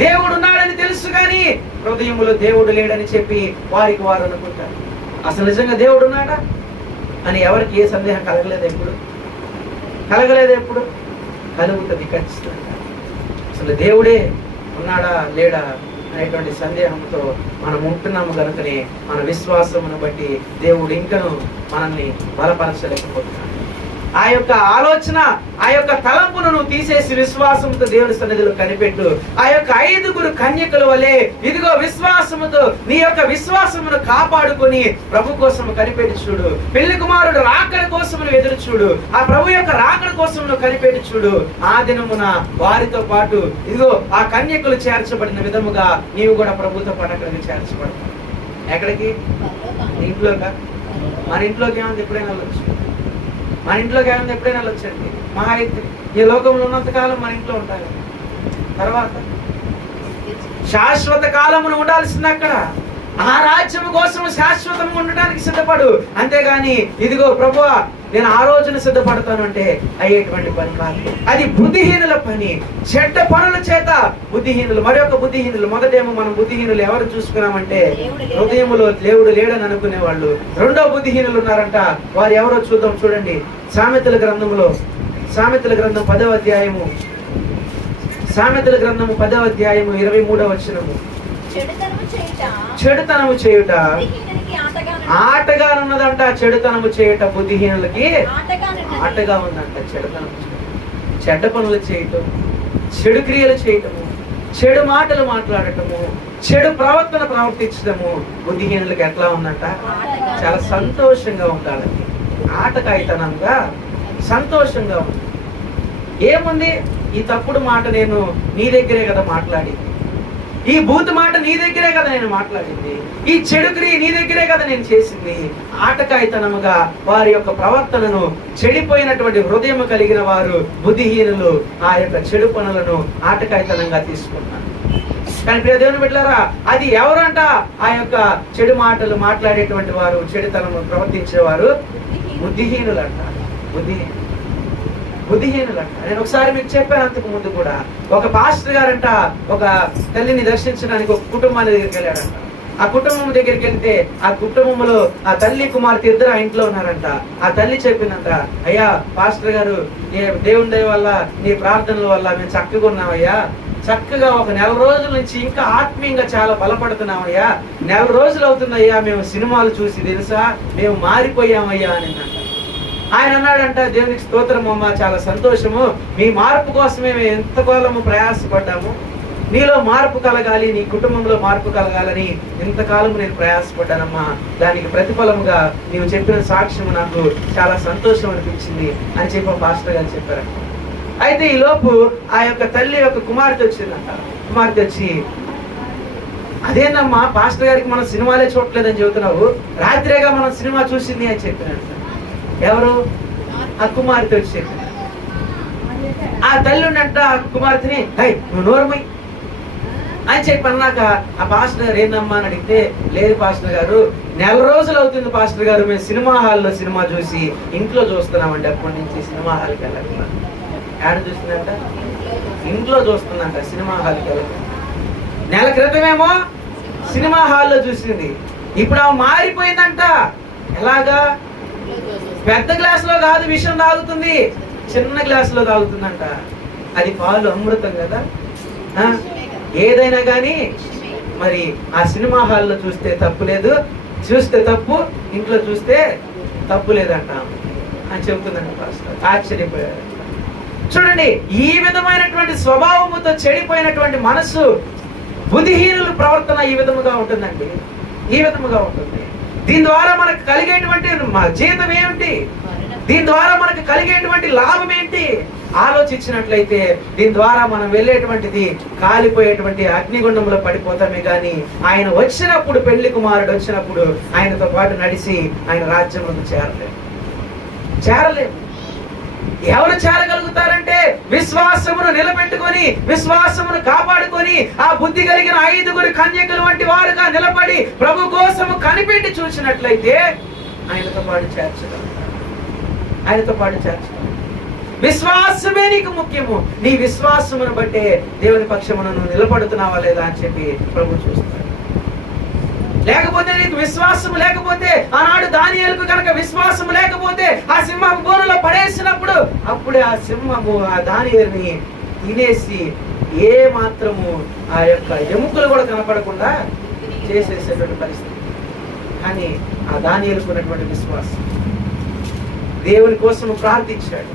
దేవుడు ఉన్నాడని తెలుసు కానీ హృదయములో దేవుడు లేడని చెప్పి వారికి వారు అనుకుంటారు. అసలు నిజంగా దేవుడు ఉన్నాడా అని ఎవరికి ఏ సందేహం కలగలేదు. ఎప్పుడు కలుగుతుంది ఖచ్చితంగా. అసలు దేవుడే ఉన్నాడా లేడా అనేటువంటి సందేహంతో మనం ఉంటున్నాము కనుకనే మన విశ్వాసమును బట్టి దేవుడు ఇంకను మనల్ని బలపరచలేకపోతున్నాడు. ఆ యొక్క ఆలోచన, ఆ యొక్క తలంపును నువ్వు తీసేసి విశ్వాసంతో దేవుని సన్నిధిలో కనిపెట్టు. ఆ యొక్క 5 కన్యకల వలె ఇదిగో విశ్వాసముతో నీ యొక్క విశ్వాసమును కాపాడుకొని ప్రభు కోసం కనిపెట్టి చూడు. పెళ్లి కుమారుడు రాకడ కోసం ఎదురు చూడు. ఆ ప్రభు యొక్క రాకడ కోసం నువ్వు కనిపెట్టి చూడు. ఆ దినమున వారితో పాటు ఇదిగో ఆ కన్యకలు చేర్చబడిన విధముగా నీవు కూడా ప్రభుతో పాటు అక్కడికి చేర్చబడతావు. ఎక్కడికి? ఇంట్లోగా? మన ఇంట్లోకి ఏముంది? ఎప్పుడైనా వెళ్ళొచ్చు. మన ఇంట్లోకి ఏమైనా ఎప్పుడైనా వెళ్ళొచ్చండి. మహా అయితే ఈ లోకంలో ఉన్నంత కాలం మన ఇంట్లో ఉంటాయి. తర్వాత శాశ్వత కాలమును ఉండాల్సింది అక్కడ. ఆ రాజ్యము కోసం శాశ్వతంగా ఉండడానికి సిద్ధపడు. అంతేగాని ఇదిగో ప్రభువా నేను ఆ రోజున సిద్ధపడతాను అంటే అయ్యేటువంటి పని కాదు. అది బుద్ధిహీనుల పని. చెడ్డ పనుల చేత బుద్ధిహీనులు, మరొక బుద్ధిహీనులు. మొదటేమో మనం బుద్ధిహీనులు ఎవరు చూసుకున్నామంటే హృదయములో దేవుడు లేడని అనుకునే వాళ్ళు. రెండో బుద్ధిహీనులు ఉన్నారంట. వారు ఎవరో చూద్దాం. చూడండి, సామెతల గ్రంథం 10వ అధ్యాయము, సామెతల గ్రంథము 10వ అధ్యాయము 23వ వచనము. చెడుతనము చేయుట ఆటగానున్నదంట. చెడుతనము చేయుట బుద్ధిహీనులకి ఆటగా ఉందంట. చెడుతనము, చెడ్డ పనులు చేయటం, చెడు క్రియలు చేయటము, చెడు మాటలు మాట్లాడటము, చెడు ప్రవర్తన ప్రవర్తించడము బుద్ధిహీనులకి ఎట్లా ఉందంట? చాలా సంతోషంగా ఉండాలని. ఆటకాయితనంగా సంతోషంగా ఉంది. ఏముంది? ఈ తప్పుడు మాట నేను నీ దగ్గరే కదా మాట్లాడింది, ఈ బూతు మాట నీ దగ్గరే కదా నేను మాట్లాడింది, ఈ చెడు క్రియ నీ దగ్గరే కదా నేను చేసింది. ఆటకాయితనముగా వారి యొక్క ప్రవర్తనను, చెడిపోయినటువంటి హృదయం కలిగిన వారు బుద్ధిహీనులు ఆ యొక్క చెడు పనులను ఆటకాయితనంగా తీసుకుంటారు. కానీ ప్రియ దేవుని బిడ్డలారా, అది ఎవరంట? ఆ యొక్క చెడు మాటలు మాట్లాడేటువంటి వారు, చెడుతనము ప్రవర్తించేవారు బుద్ధిహీనులంట. బుద్ధిహీనులంట. నేను ఒకసారి మీకు చెప్పాను అంతకు ముందు కూడా. ఒక పాస్టర్ గారంట ఒక తల్లిని దర్శించడానికి ఒక కుటుంబాన్ని దగ్గరికి వెళ్ళాడంట. ఆ కుటుంబం దగ్గరికి వెళ్తే ఆ కుటుంబంలో ఆ తల్లి కుమార్తె ఇద్దరు ఆ ఇంట్లో ఉన్నారంట. ఆ తల్లి చెప్పిందంట, అయ్యా పాస్టర్ గారు, దేవుని దయ వల్ల నీ ప్రార్థనల వల్ల మేము చక్కగా ఉన్నామయ్యా, చక్కగా ఒక 4 రోజుల నుంచి ఇంకా ఆత్మీయంగా చాలా బలపడుతున్నామయ్యా, 4 రోజులు అవుతుందయ్యా మేము సినిమాలు చూసి తెలుసా, మేము మారిపోయామయ్యా అని అంట. ఆయన అన్నాడంట, దేవునికి స్తోత్రం అమ్మ, చాలా సంతోషము, మీ మార్పు కోసమే మేము ఎంతకాలము ప్రయాసపడ్డాము, నీలో మార్పు కలగాలి, నీ కుటుంబంలో మార్పు కలగాలని ఇంతకాలం నేను ప్రయాసపడ్డానమ్మా. దానికి ప్రతిఫలముగా నీవు చెప్పిన సాక్ష్యం నాకు చాలా సంతోషం అనిపించింది అని చెప్పి పాస్టర్ గారు చెప్పారు. అయితే ఈ లోపు ఆ యొక్క తల్లి యొక్క కుమార్తె వచ్చిందంట. కుమార్తె వచ్చి, అదేనమ్మా పాస్టర్ గారికి మనం సినిమాలే చూడలేదని చెబుతున్నావు, రాత్రేగా మనం సినిమా చూసింది అని చెప్పినాడు. ఎవరు? ఆ కుమార్తె వచ్చి చెప్పింది. ఆ తల్లి ఉన్నట్ట ఆ కుమార్తెని, నువ్వు నోరుమై అని చెప్పి అన్నాక ఆ పాస్టర్ గారు ఏందమ్మా అని అడిగితే, లేదు పాస్టర్ గారు, నెల రోజులు అవుతుంది పాస్టర్ గారు, మేము సినిమా హాల్లో సినిమా చూసి ఇంట్లో చూస్తున్నామండి, అప్పటి నుంచి సినిమా హాల్కి వెళ్ళకుండా. ఏడ చూస్తుందంట? ఇంట్లో చూస్తుందంట, సినిమా హాల్కి వెళ్ళకుండా. నెల క్రితమేమో సినిమా హాల్లో చూసింది, ఇప్పుడు ఆమె మారిపోయిందంట. ఎలాగా? పెద్ద గ్లాసులో కాదు విషం తాగుతుంది, చిన్న గ్లాసులో తాగుతుందంట. అది పాలు అమృతం కదా. ఏదైనా కానీ మరి ఆ సినిమా హాల్లో చూస్తే తప్పు లేదు, చూస్తే తప్పు, ఇంట్లో చూస్తే తప్పు లేదంట అని చెబుతుందంట పాస్టర్. ఆశ్చర్యపోయారు. చూడండి, ఈ విధమైనటువంటి స్వభావముతో చెడిపోయినటువంటి మనసు, బుద్ధిహీనుల ప్రవర్తన ఈ విధముగా ఉంటుందండి, ఈ విధముగా ఉంటుంది. దీని ద్వారా మనకు కలిగేటువంటి జీతం ఏమిటి? దీని ద్వారా మనకు కలిగేటువంటి లాభం ఏంటి ఆలోచించినట్లయితే, దీని ద్వారా మనం వెళ్ళేటువంటిది కాలిపోయేటువంటి అగ్నిగుండంలో పడిపోతామే కానీ ఆయన వచ్చినప్పుడు, పెళ్లి కుమారుడు వచ్చినప్పుడు ఆయనతో పాటు నడిచి ఆయన రాజ్యంలో చేరలేము. ఎవరు చేరగలుగుతారంటే విశ్వాసమును నిలబెట్టుకొని, విశ్వాసమును కాపాడుకొని, ఆ బుద్ధి కలిగిన 5 కన్యకలు వంటి వారుగా నిలబడి ప్రభు కోసము కనిపెట్టి చూసినట్లయితే ఆయనతో పాటు చేర్చగలుగుతారు. ఆయనతో పాటు చేర్చగలుగుతారు. విశ్వాసమే నీకు ముఖ్యము. నీ విశ్వాసమును బట్టే దేవుని పక్షమును నువ్వు నిలబడుతున్నావా లేదా అని చెప్పి ప్రభు చూస్తాడు. లేకపోతే నీకు విశ్వాసము లేకపోతే, ఆనాడు దానియేలుకు కనుక విశ్వాసము లేకపోతే ఆ సింహం బోనులో పడేసినప్పుడు అప్పుడే ఆ సింహము ఆ దానియేలుని తినేసి ఏ మాత్రము ఆ యొక్క ఎముకలు కూడా కనపడకుండా చేసేసేటువంటి పరిస్థితి. కానీ ఆ దానియేలుకు ఉన్నటువంటి విశ్వాసం, దేవుని కోసం ప్రార్థించాడు,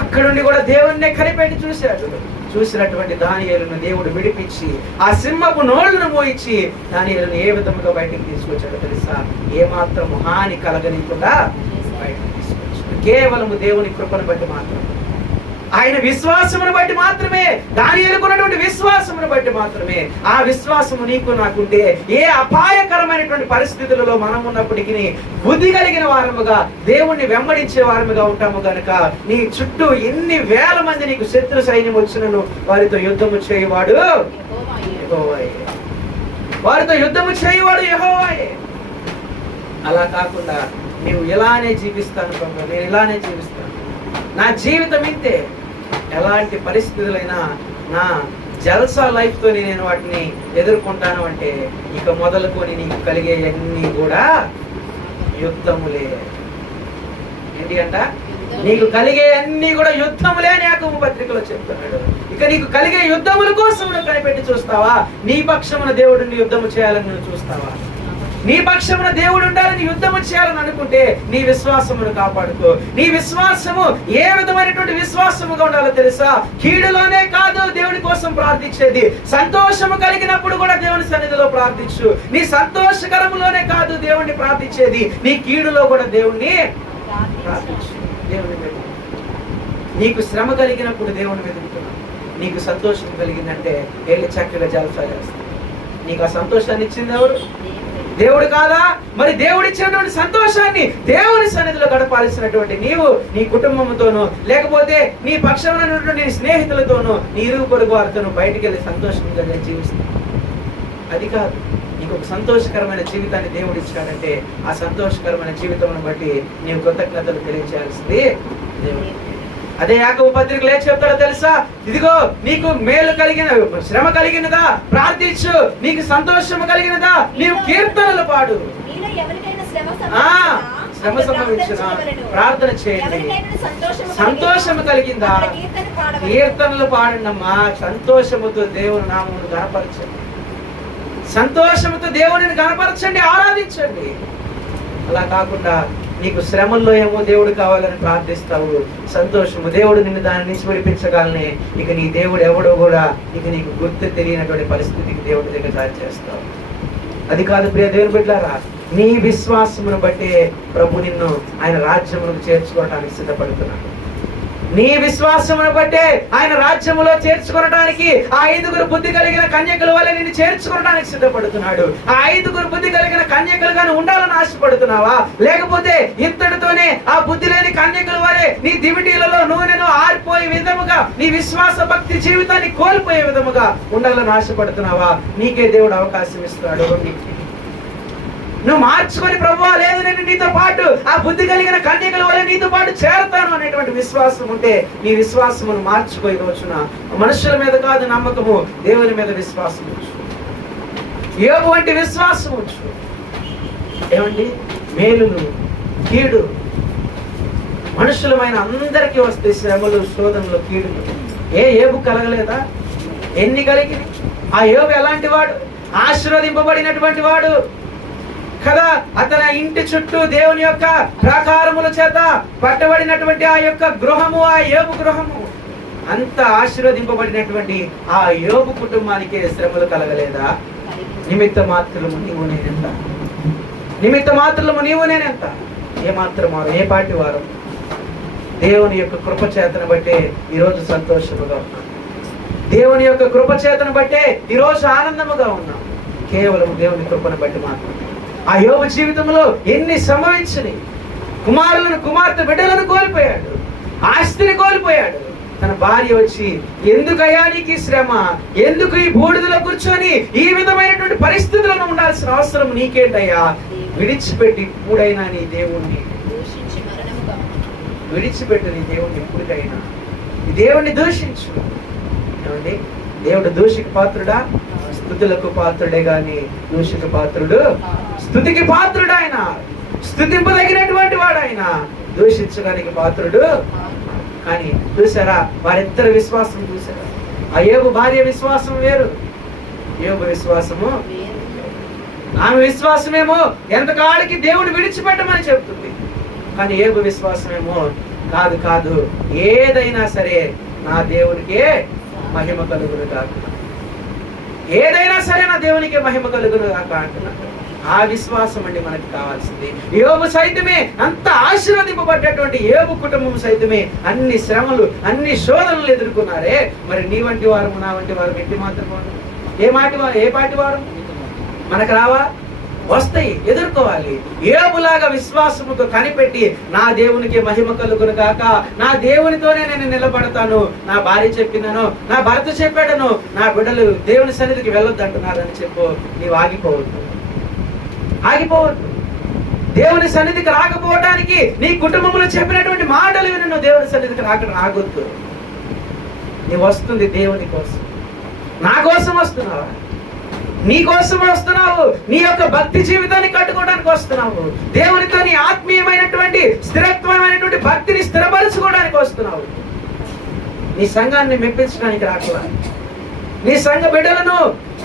అక్కడుండి కూడా దేవుణ్ణి కనిపెట్టి చూశాడు. చూసినటువంటి దానియేలును దేవుడు విడిపించి ఆ సింహపు నోళ్లను మోయించి దానియేలును ఏ విధముగా బయటకు తీసుకొచ్చాడో తెలుసా? ఏ మాత్రం హాని కలగనీయకుండా బయటకు తీసుకొచ్చాడు. కేవలము దేవుని కృపను బట్టి మాత్రమే, ఆయన విశ్వాసమును బట్టి మాత్రమే, దానియేలుకున్నటువంటి విశ్వాసమును బట్టి మాత్రమే. ఆ విశ్వాసము నీకు నాకుంటే ఏ అపాయకరమైనటువంటి పరిస్థితులలో మనం ఉన్నప్పటికీ బుద్ధి కలిగిన వారముగా, దేవుణ్ణి వెంబడించే వారముగా ఉంటాము గనుక నీ చుట్టూ ఎన్ని వేల మంది నీకు శత్రు సైన్యం వచ్చినను వారితో యుద్ధము చేయవాడు యెహోవాయే. వారితో యుద్ధము చేయవాడు యెహోవాయే. అలా కాకుండా నీవు ఇలానే జీవిస్తాను ప్రభు, నేను ఇలానే జీవిస్తాను, నా జీవితం ఇంతే, ఎలాంటి పరిస్థితులైనా నా జల్సా లైఫ్ తోని నేను వాటిని ఎదుర్కొంటాను అంటే ఇక మొదలుకొని నీకు కలిగే అన్ని కూడా యుద్ధములే. ఏంటి అంట? నీకు కలిగే అన్ని కూడా యుద్ధములే అని యాకోబు పత్రికలో చెప్తున్నాడు. ఇక నీకు కలిగే యుద్ధముల కోసం నువ్వు కనిపెట్టి చూస్తావా? నీ పక్షమున దేవుడిని యుద్ధము చేయాలని నువ్వు చూస్తావా? నీ పక్షమున దేవుడు ఉండాలని యుద్ధము చేయాలని అనుకుంటే నీ విశ్వాసమును కాపాడుకో. నీ విశ్వాసము ఏ విధమైనటువంటి విశ్వాసముగా ఉండాలో తెలుసా? కీడులోనే కాదు దేవుని కోసం ప్రార్థించేది, సంతోషము కలిగినప్పుడు కూడా దేవుని సన్నిధిలో ప్రార్థించు. నీ సంతోషకరములోనే కాదు దేవుణ్ణి ప్రార్థించేది, నీ కీడులో కూడా దేవుణ్ణి ప్రార్థించు. దేవుని వెతుకు. నీకు శ్రమ కలిగినప్పుడు దేవుని వెతుకుతున్నావు, నీకు సంతోషం కలిగిందంటే వెళ్ళి చక్కగా జల్సా చేస్తావు. నీకు ఆ సంతోషాన్ని ఇచ్చింది ఎవరు? దేవుడు కాదా? మరి దేవుడు ఇచ్చినటువంటి సంతోషాన్ని దేవుని సన్నిధిలో గడపాల్సినటువంటి నీవు నీ కుటుంబంతోనూ, లేకపోతే నీ పక్షమైనటువంటి నీ స్నేహితులతోనూ, నీ ఇరుగు పొరుగు వారితోనూ బయటికి వెళ్ళి సంతోషంగా జీవిస్తావు. అది కాదు. నీకు ఒక సంతోషకరమైన జీవితాన్ని దేవుడు ఇచ్చాడంటే ఆ సంతోషకరమైన జీవితం బట్టి నీవు కృతజ్ఞతలు తెలియజేయాల్సింది దేవుడు. అదే యాకోబు పత్రికలో ఏం చెప్తాడో తెలుసా? ఇదిగో నీకు మేలు కలిగిన, శ్రమ కలిగినదా ప్రార్థించు, నీకు సంతోషము కలిగినదా నీవు కీర్తనలు పాడు. శ్రమ సంభవించిన ప్రార్థన చేయండి. సంతోషము కలిగిందా కీర్తనలు పాడండమ్మా. సంతోషముతో దేవుని నామమును గణపరచండి, సంతోషముతో దేవునిని గణపరచండి, ఆరాధించండి. అలా కాకుండా నీకు శ్రమల్లో ఏమో దేవుడు కావాలని ప్రార్థిస్తావు, సంతోషము, దేవుడు నిన్ను దాని నుంచి విడిపించగలనే. ఇక నీ దేవుడు ఎవడో కూడా ఇక నీకు గుర్తు తెలియనటువంటి పరిస్థితికి దేవుడి దగ్గర దారి చేస్తావు. అది కాదు ప్రియ దేవుని బిడ్డలారా, నీ విశ్వాసమును బట్టే ప్రభు నిన్ను ఆయన రాజ్యములకు చేర్చుకోవడానికి సిద్ధపడుతున్నాడు. నీ విశ్వాసమును బట్టే ఆయన రాజ్యములో చేర్చుకోవడానికి ఆ 5 బుద్ధి కలిగిన కన్యకల వల్ల నిన్ను చేర్చుకోవడానికి సిద్ధపడుతున్నాడు. ఆ 5 బుద్ధి కలిగిన కన్యకలుగాను ఉండాలని ఆశపడుతున్నావా? లేకపోతే ఇంతటితోనే ఆ బుద్ధి లేని కన్యకల వలె నీ దివిటీలలో నూనెను ఆరిపోయే విధముగా, నీ విశ్వాస భక్తి జీవితాన్ని కోల్పోయే విధముగా ఉండాలని ఆశపడుతున్నావా? నీకే దేవుడు అవకాశం ఇస్తాడు. నువ్వు మార్చుకొని ప్రభువా, లేదు నేను నీతో పాటు ఆ బుద్ధి కలిగిన కన్యకల వల్ల నీతో పాటు చేరతాను అనేటువంటి విశ్వాసం ఉంటే నీ విశ్వాసమును మార్చుకో. ఈ రోజున మనుషుల మీద కాదు నమ్మకము, దేవుని మీద విశ్వాసం ఉంచు. యోబు వంటి విశ్వాసం ఉంచు. ఏమండి, మేలులు కీడు మనుషులమైన అందరికీ వస్తే శ్రమలు, శోధనలు, కీడులు యోబు కలగలేదా? ఎన్ని కలిగి? ఆ యోబు ఎలాంటి వాడు? ఆశీర్వదింపబడినటువంటి వాడు కదా. అతని ఇంటి చుట్టూ దేవుని యొక్క ప్రాకారముల చేత పట్టబడినటువంటి ఆ యొక్క గృహము, ఆ యోబు గృహము అంత ఆశీర్వదింపబడినటువంటి ఆ యోబు కుటుంబానికి శ్రమలు కలగలేదా? నిమిత్త మాత్రము నీవు నేనెంత, నిమిత్త మాత్రము నీవు నేనెంత. ఏమాత్రం వారు, ఏ పాటి వారు దేవుని యొక్క కృపచేతను బట్టే ఈరోజు సంతోషముగా ఉన్నాం. దేవుని యొక్క కృపచేతను బట్టే ఈరోజు ఆనందముగా ఉన్నాం. కేవలం దేవుని కృపను బట్టి మాత్రమే. ఆ యోబు జీవితంలో ఎన్ని సంభవించినాయి. కుమారులను, కుమార్తె బిడ్డలను కోల్పోయాడు, ఆస్తిని కోల్పోయాడు. తన భార్య వచ్చి, ఎందుకయ్యా నీకు ఈ శ్రమ, ఎందుకు ఈ బూడిదలో కూర్చొని ఈ విధమైనటువంటి పరిస్థితులను ఉండాల్సిన అవసరం నీకేంటయ్యా? విడిచిపెట్టి ఇప్పుడైనా నీ దేవుణ్ణి విడిచిపెట్టు. నీ దేవుణ్ణి ఇప్పుడైనా ఈ దేవుణ్ణి దూషించు. ఏమండి, దేవుడు దూషికి పాత్రుడా? స్తుతులకు పాత్రుడే గాని దూషికి పాత్రుడు? స్తుతికి పాత్రుడు ఆయన, స్తుతింపదగినటువంటి వాడు ఆయన, దూషించడానికి పాత్రుడు. కానీ చూసారా, వారిద్దరి విశ్వాసం చూసారా? ఆ యోబు భార్య విశ్వాసం వేరు, యోబు విశ్వాసము. ఆమె విశ్వాసమేమో ఎంతకాడికి దేవుడు విడిచిపెట్టమని చెప్తుంది. కానీ యోబు విశ్వాసమేమో కాదు కాదు, ఏదైనా సరే నా దేవునికే మహిమ కలుగును కాక, ఏదైనా సరే నా దేవునికి మహిమ కలుగును కాక అంటున్నాడు. ఆ విశ్వాసం అండి మనకి కావాల్సింది. యోబు సైతమే, అంత ఆశీర్వదింపబడ్డటువంటి యోబు కుటుంబం సైతమే అన్ని శ్రమలు, అన్ని శోధనలు ఎదుర్కొన్నారే. మరి నీ వంటి వారు, నా వంటి వారు ఎట్టి మాత్రం ఏ పాటి వారు మనకు రావా? వస్తాయి, ఎదుర్కోవాలి. యోబులాగా విశ్వాసముతో కనిపెట్టి నా దేవునికి మహిమ కలుగును గాక, నా దేవునితోనే నేను నిలబడతాను, నా భార్య చెప్పినాను, నా భర్త చెప్పాడను, నా బిడ్డలు దేవుని సన్నిధికి వెళ్ళొద్దు అంటున్నారని చెప్పు. నీవు ఆగిపోవద్దు. దేవుని సన్నిధికి రాకపోవడానికి నీ కుటుంబంలో చెప్పినటువంటి మాటలు విని నువ్వు దేవుని సన్నిధికి రాగొద్దు. నీవు వస్తుంది దేవుని కోసం, నా కోసం వస్తున్నావా? నీ కోసం వస్తున్నావు, నీ యొక్క భక్తి జీవితాన్ని కట్టుకోవడానికి వస్తున్నావు, దేవునితో నీ ఆత్మీయమైనటువంటి స్థిరత్వమైనటువంటి భక్తిని స్థిరపరచుకోవడానికి వస్తున్నావు. నీ సంఘాన్ని మెప్పించడానికి రాకూడా, నీ సంఘ బిడ్డలను,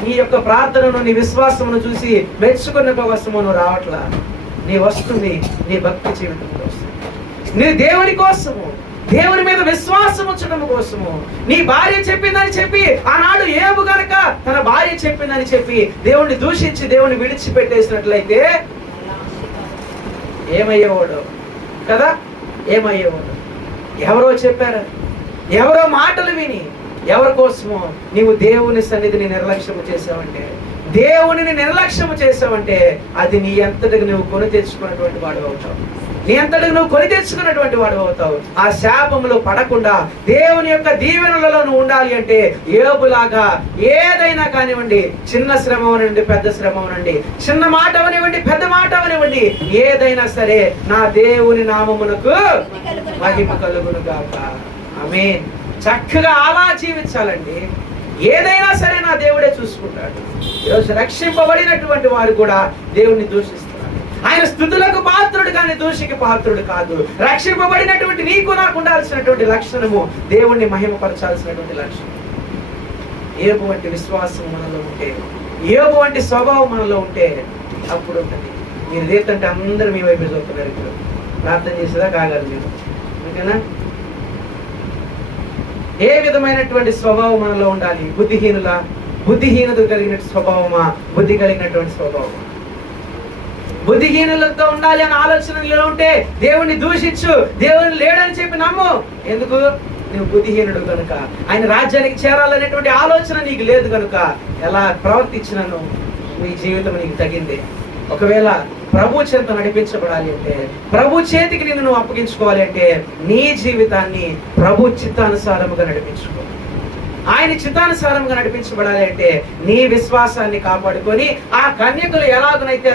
నీ యొక్క ప్రార్థనను, నీ విశ్వాసమును చూసి మెచ్చుకున్న కోసము నువ్వు రావట్లా. నీ వస్తుంది నీ భక్తి జీవితం కోసం, నీ దేవుని కోసము, దేవుని మీద విశ్వాసం ఉంచడం కోసము. నీ భార్య చెప్పిందని చెప్పి ఆనాడు యోబు గనక తన భార్య చెప్పిందని చెప్పి దేవుణ్ణి దూషించి దేవుణ్ణి విడిచిపెట్టేసినట్లయితే ఏమయ్యేవాడు కదా? ఏమయ్యేవాడు? ఎవరో చెప్పారు, ఎవరో మాటలు విని, ఎవరి కోసమో నీవు దేవుని సన్నిధిని నిర్లక్ష్యము చేసావంటే, దేవునిని నిర్లక్ష్యము చేసావంటే అది నీ అంతటికి నువ్వు కొని తెచ్చుకున్నటువంటి వాడు అవుతావు. నీ అంతటికి నువ్వు కొని తెచ్చుకున్నటువంటి వాడు అవుతావు. ఆ శాపములో పడకుండా దేవుని యొక్క దీవెనలలో నువ్వు ఉండాలి అంటే యోబులాగా ఏదైనా కానివ్వండి, చిన్న శ్రమ అవనివ్వండి, పెద్ద శ్రమ అవనివ్వండి, చిన్న మాట అవనివ్వండి, పెద్ద మాట అవనివ్వండి, ఏదైనా సరే నా దేవుని నామమునకు మహిమ కలుగును గాక. ఆమేన్. చక్కగా అలా జీవించాలండి. ఏదైనా సరే నా దేవుడే చూసుకుంటాడు. ఈరోజు రక్షింపబడినటువంటి వారు కూడా దేవుణ్ణి దూషిస్తున్నారు. ఆయన స్తుతులకు పాత్రుడు కానీ దూషికి పాత్రుడు కాదు. రక్షింపబడినటువంటి నీకు నాకు ఉండాల్సినటువంటి లక్షణము దేవుణ్ణి మహిమపరచాల్సినటువంటి లక్షణం. యోబు వంటి విశ్వాసం మనలో ఉంటే, యోబు వంటి స్వభావం మనలో ఉంటే అప్పుడు ఉంటుంది. మీరు ఏదంటే అందరూ మీ వైపు చూస్తున్నారు. ప్రార్థన చేసేదా కాగలరు మీరు. ఓకేనా? ఏ విధమైనటువంటి స్వభావం మనలో ఉండాలి? బుద్ధిహీనత కలిగిన స్వభావమా, బుద్ధి కలిగినటువంటి స్వభావమా? బుద్ధిహీనులతో ఉండాలి అనే ఆలోచనలో ఉంటే దేవుణ్ణి దూషించు, దేవుని లేడని చెప్పి నమ్ము. ఎందుకు? నువ్వు బుద్ధిహీనుడు కనుక. ఆయన రాజ్యానికి చేరాలనేటువంటి ఆలోచన నీకు లేదు కనుక ఎలా ప్రవర్తించినను నీ జీవితం నీకు తగింది. ఒకవేళ ప్రభు చేత నడిపించబడాలి అంటే, ప్రభు చేతికి నిన్ను నువ్వు అప్పగించుకోవాలి అంటే, నీ జీవితాన్ని ప్రభు చిత్తానుసారముగా నడిపించుకో. ఆయన చిత్తానుసారంగా నడిపించబడాలి అంటే నీ విశ్వాసాన్ని కాపాడుకొని, ఆ కన్యకులు ఎలాగనైతే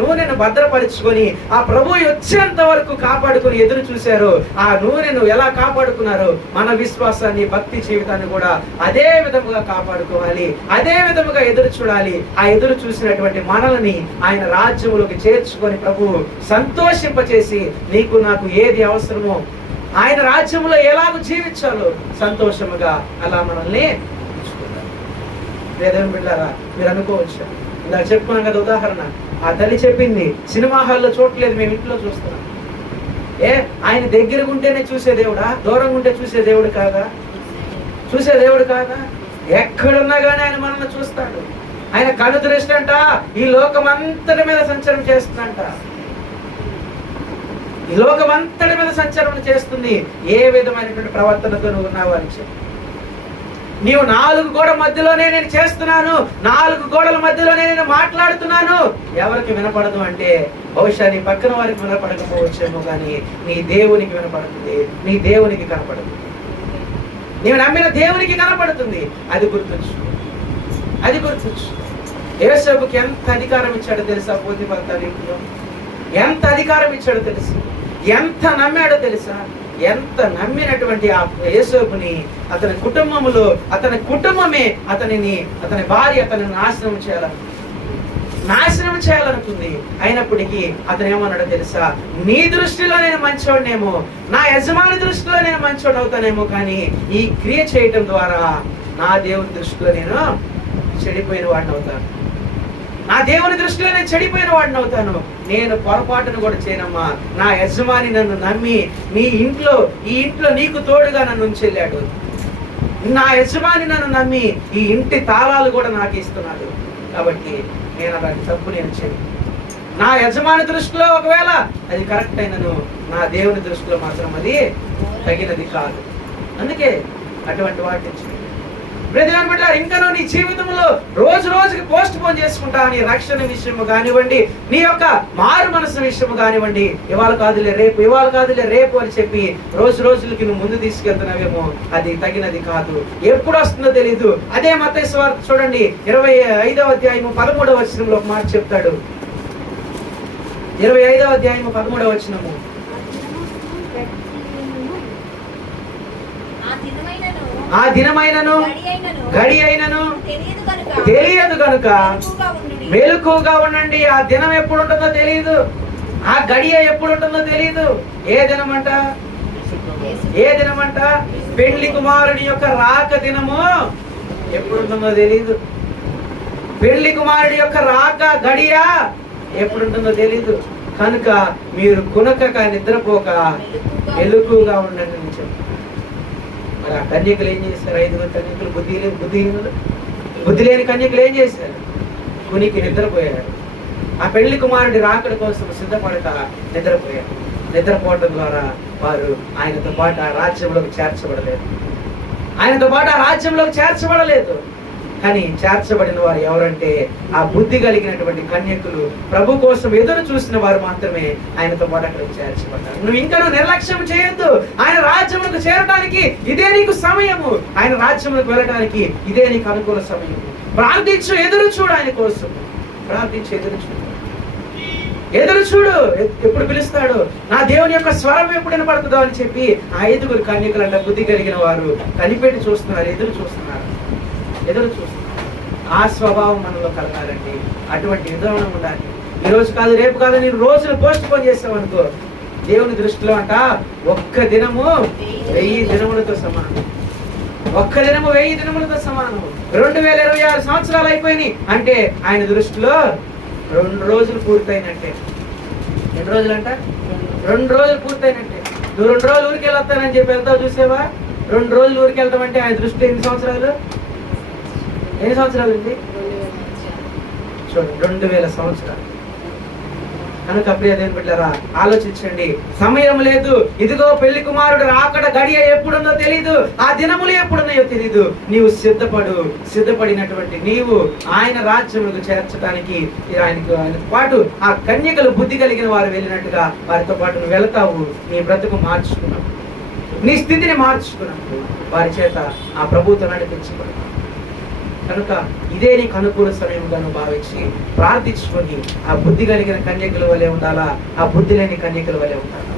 నూనెను భద్రపరుచుకొని ఆ ప్రభు వచ్చేంత వరకు కాపాడుకొని ఎదురు చూశారు, ఆ నూనెను ఎలా కాపాడుకున్నారు, మన విశ్వాసాన్ని, భక్తి జీవితాన్ని కూడా అదే విధముగా కాపాడుకోవాలి, అదే విధముగా ఎదురు చూడాలి. ఆ ఎదురు చూసినటువంటి మనల్ని ఆయన రాజ్యములోకి చేర్చుకొని ప్రభు సంతోషింపచేసి, నీకు నాకు ఏది అవసరమో, ఆయన రాజ్యంలో ఎలాగో జీవించాలో సంతోషముగా అలా మనల్ని వేదం బిడ్డారా. మీరు అనుకోవచ్చు, ఇలా చెప్పుకున్నాం కదా ఉదాహరణ, ఆ తల్లి చెప్పింది సినిమా హాల్లో చూడలేదు, మేము ఇంట్లో చూస్తున్నాం. ఆయన దగ్గరకు ఉంటేనే చూసే దేవుడా, దూరంగా ఉంటే చూసే దేవుడు కాదా? చూసే దేవుడు కాదా? ఎక్కడున్నా కానీ ఆయన మనల్ని చూస్తాడు. ఆయన కను దృష్టి అంట ఈ లోకం అంతటి మీద సంచారం చేస్తుందంట. ఈ లోకం అంతటి మీద సంచారం చేస్తుంది. ఏ విధమైనటువంటి ప్రవర్తనతో నువ్వు ఉన్నావు అని చెప్పి, నీవు 4 గోడల మధ్యలోనే నేను చేస్తున్నాను, 4 గోడల మధ్యలోనే నేను మాట్లాడుతున్నాను, ఎవరికి వినపడదు అంటే బహుశా నీ పక్కన వారికి వినపడకపోవచ్చేమో కానీ నీ దేవునికి వినపడుతుంది, నీ దేవునికి కనపడుతుంది, నీవు నమ్మిన దేవునికి కనపడుతుంది. అది గుర్తుంచు, అది గుర్తుంచు. యేసోపుకి ఎంత అధికారం ఇచ్చాడో తెలుసా? పోతీఫర్ తన ఇంట్లో ఎంత అధికారం ఇచ్చాడో తెలుసు, ఎంత నమ్మాడో తెలుసా? ఎంత నమ్మినటువంటి ఆ యేసోపుని అతని కుటుంబములో, అతని కుటుంబమే అతని భార్య అతని నాశనం చేయాలనుకుంది. అయినప్పటికీ అతను ఏమన్నాడో తెలుసా? నీ దృష్టిలో నేను మంచోడినేమో, నా యజమాని దృష్టిలో నేను మంచోడు అవుతానేమో, కానీ ఈ క్రియ చేయటం ద్వారా నా దేవుని దృష్టిలో నేను చెడిపోయిన వాడిని అవుతాను, నా దేవుని దృష్టిలో నేను చెడిపోయిన వాడిని అవుతాను. నేను పొరపాటును కూడా చేయనమ్మా. నా యజమాని నన్ను నమ్మి ఈ ఇంట్లో నీకు తోడుగా నన్ను ఉంచెళ్ళాడు. నా యజమాని నన్ను నమ్మి ఈ ఇంటి తాళాలు కూడా నాకు ఇస్తున్నాడు. కాబట్టి నేను అలాంటి తప్పు నేను చేయను. నా యజమాని దృష్టిలో ఒకవేళ అది కరెక్ట్ అయినను, నా దేవుని దృష్టిలో మాత్రం అది తగినది కాదు. అందుకే అటువంటి వాటిని ఇంకా నీ జీవితంలో రోజు రోజుకి పోస్ట్ పోన్ చేసుకుంటా, నీ రక్షణ విషయము కానివ్వండి, నీ యొక్క మారు మనసు విషయము కానివ్వండి, ఇవాళ కాదులే రేపు అని చెప్పి రోజులకి నువ్వు ముందు తీసుకెళ్తున్నావేమో, అది తగినది కాదు. ఎప్పుడు వస్తుందో తెలీదు. అదే మత్తయి సువార్త చూడండి 25వ అధ్యాయము 13వ వచనంలో ఒక మాట చెప్తాడు. 25వ అధ్యాయము 13వ వచనము, ఆ దినమైనను గడి అయినను తెలియదు కనుక మెలకువగా ఉండండి. ఆ దినం ఎప్పుడు ఉంటుందో తెలియదు, ఆ గడియ ఎప్పుడు ఉంటుందో తెలియదు. ఏ దినమంట? పెళ్లి కుమారుని యొక్క రాక దినము ఎప్పుడు ఉంటుందో తెలియదు. పెళ్లి కుమారుడి యొక్క రాక గడియ ఎప్పుడు ఉంటుందో తెలియదు. కనుక మీరు కునకక నిద్రపోక మెలకువగా ఉండండి అని చెప్పి. మరి ఆ కన్యకులు ఏం చేశారు? 5 కన్యకులు బుద్ధి లేని కన్యకులు ఏం చేశారు? కునికి నిద్రపోయారు. ఆ పెళ్లి కుమారుడి రాకడ కోసం సిద్ధపడక నిద్రపోయారు. నిద్రపోవటం ద్వారా వారు ఆయనతో పాటు ఆ రాజ్యంలోకి చేర్చబడలేదు. కానీ చేర్చబడిన వారు ఎవరంటే ఆ బుద్ధి కలిగినటువంటి కన్యకులు, ప్రభు కోసం ఎదురు చూసిన వారు మాత్రమే ఆయనతో పాటు అక్కడికి చేర్చబడ్డారు. నువ్వు ఇంకా నిర్లక్ష్యం చేయొద్దు. ఆయన రాజ్యములకు చేరడానికి ఇదే నీకు సమయము. ఆయన రాజ్యములకు వెళ్ళడానికి ఇదే నీకు అనుకూల సమయము. ప్రార్థించు, ఎదురు చూడు, ఆయన కోసం ప్రార్థించు, ఎదురు చూడు. ఎప్పుడు పిలుస్తాడు, నా దేవుని యొక్క స్వరం ఎప్పుడు వినపడుతుందో అని చెప్పి ఆ 5 కన్యకులంట బుద్ధి కలిగిన వారు కనిపెట్టి చూస్తున్నారు, ఎదురు చూస్తున్నారు. ఆ స్వభావం మనలో కలగాలండి. అటువంటి విధానం ఉండాలి. ఈ రోజు కాదు, రేపు కాదు, నేను రోజులు పోస్ట్ పోన్ చేసామనుకో, దేవుని దృష్టిలో అంట ఒక్క దినము 1000 దినములతో సమానం. 2026 సంవత్సరాలు అయిపోయినాయి అంటే ఆయన దృష్టిలో 2 రోజులు పూర్తయినట్టే. ఎన్ని రోజులంట? 2 రోజులు పూర్తయినట్టే. నువ్వు 2 రోజులు ఊరికి వెళ్ళొస్తానని చెప్పి వెళ్తావు చూసావా? 2 రోజులు ఊరికి వెళ్తామంటే ఆయన దృష్టిలో ఎన్ని సంవత్సరాలు అండి? చూడండి, 2000 సంవత్సరాలు. కనుక ప్రియ దేవుని బిడ్డలారా, ఆలోచించండి. సమయం లేదు. ఇదిగో పెళ్లి కుమారుడు రాకడ గడియ ఎప్పుడుందో తెలీదు, ఆ దినములు ఎప్పుడున్నాయో తెలీదు. నీవు సిద్ధపడినటువంటి నీవు ఆయన రాజ్యములకు చేర్చడానికి ఆయనతో పాటు ఆ కన్యకలు బుద్ధి కలిగిన వారు వెళ్ళినట్టుగా వారితో పాటు నువ్వు వెళతావు. నీ బ్రతుకు మార్చుకున్నావు, నీ స్థితిని మార్చుకున్నావు, వారి చేత ఆ ప్రభువుతో నడిపించబడు. కనుక ఇదే నీకు అనుకూల సమయంగా భావించి ప్రార్థించుకొని ఆ బుద్ధి కలిగిన కన్యకల వలె ఉండాలా, ఆ బుద్ధి లేని కన్యకల వలె ఉండాలా.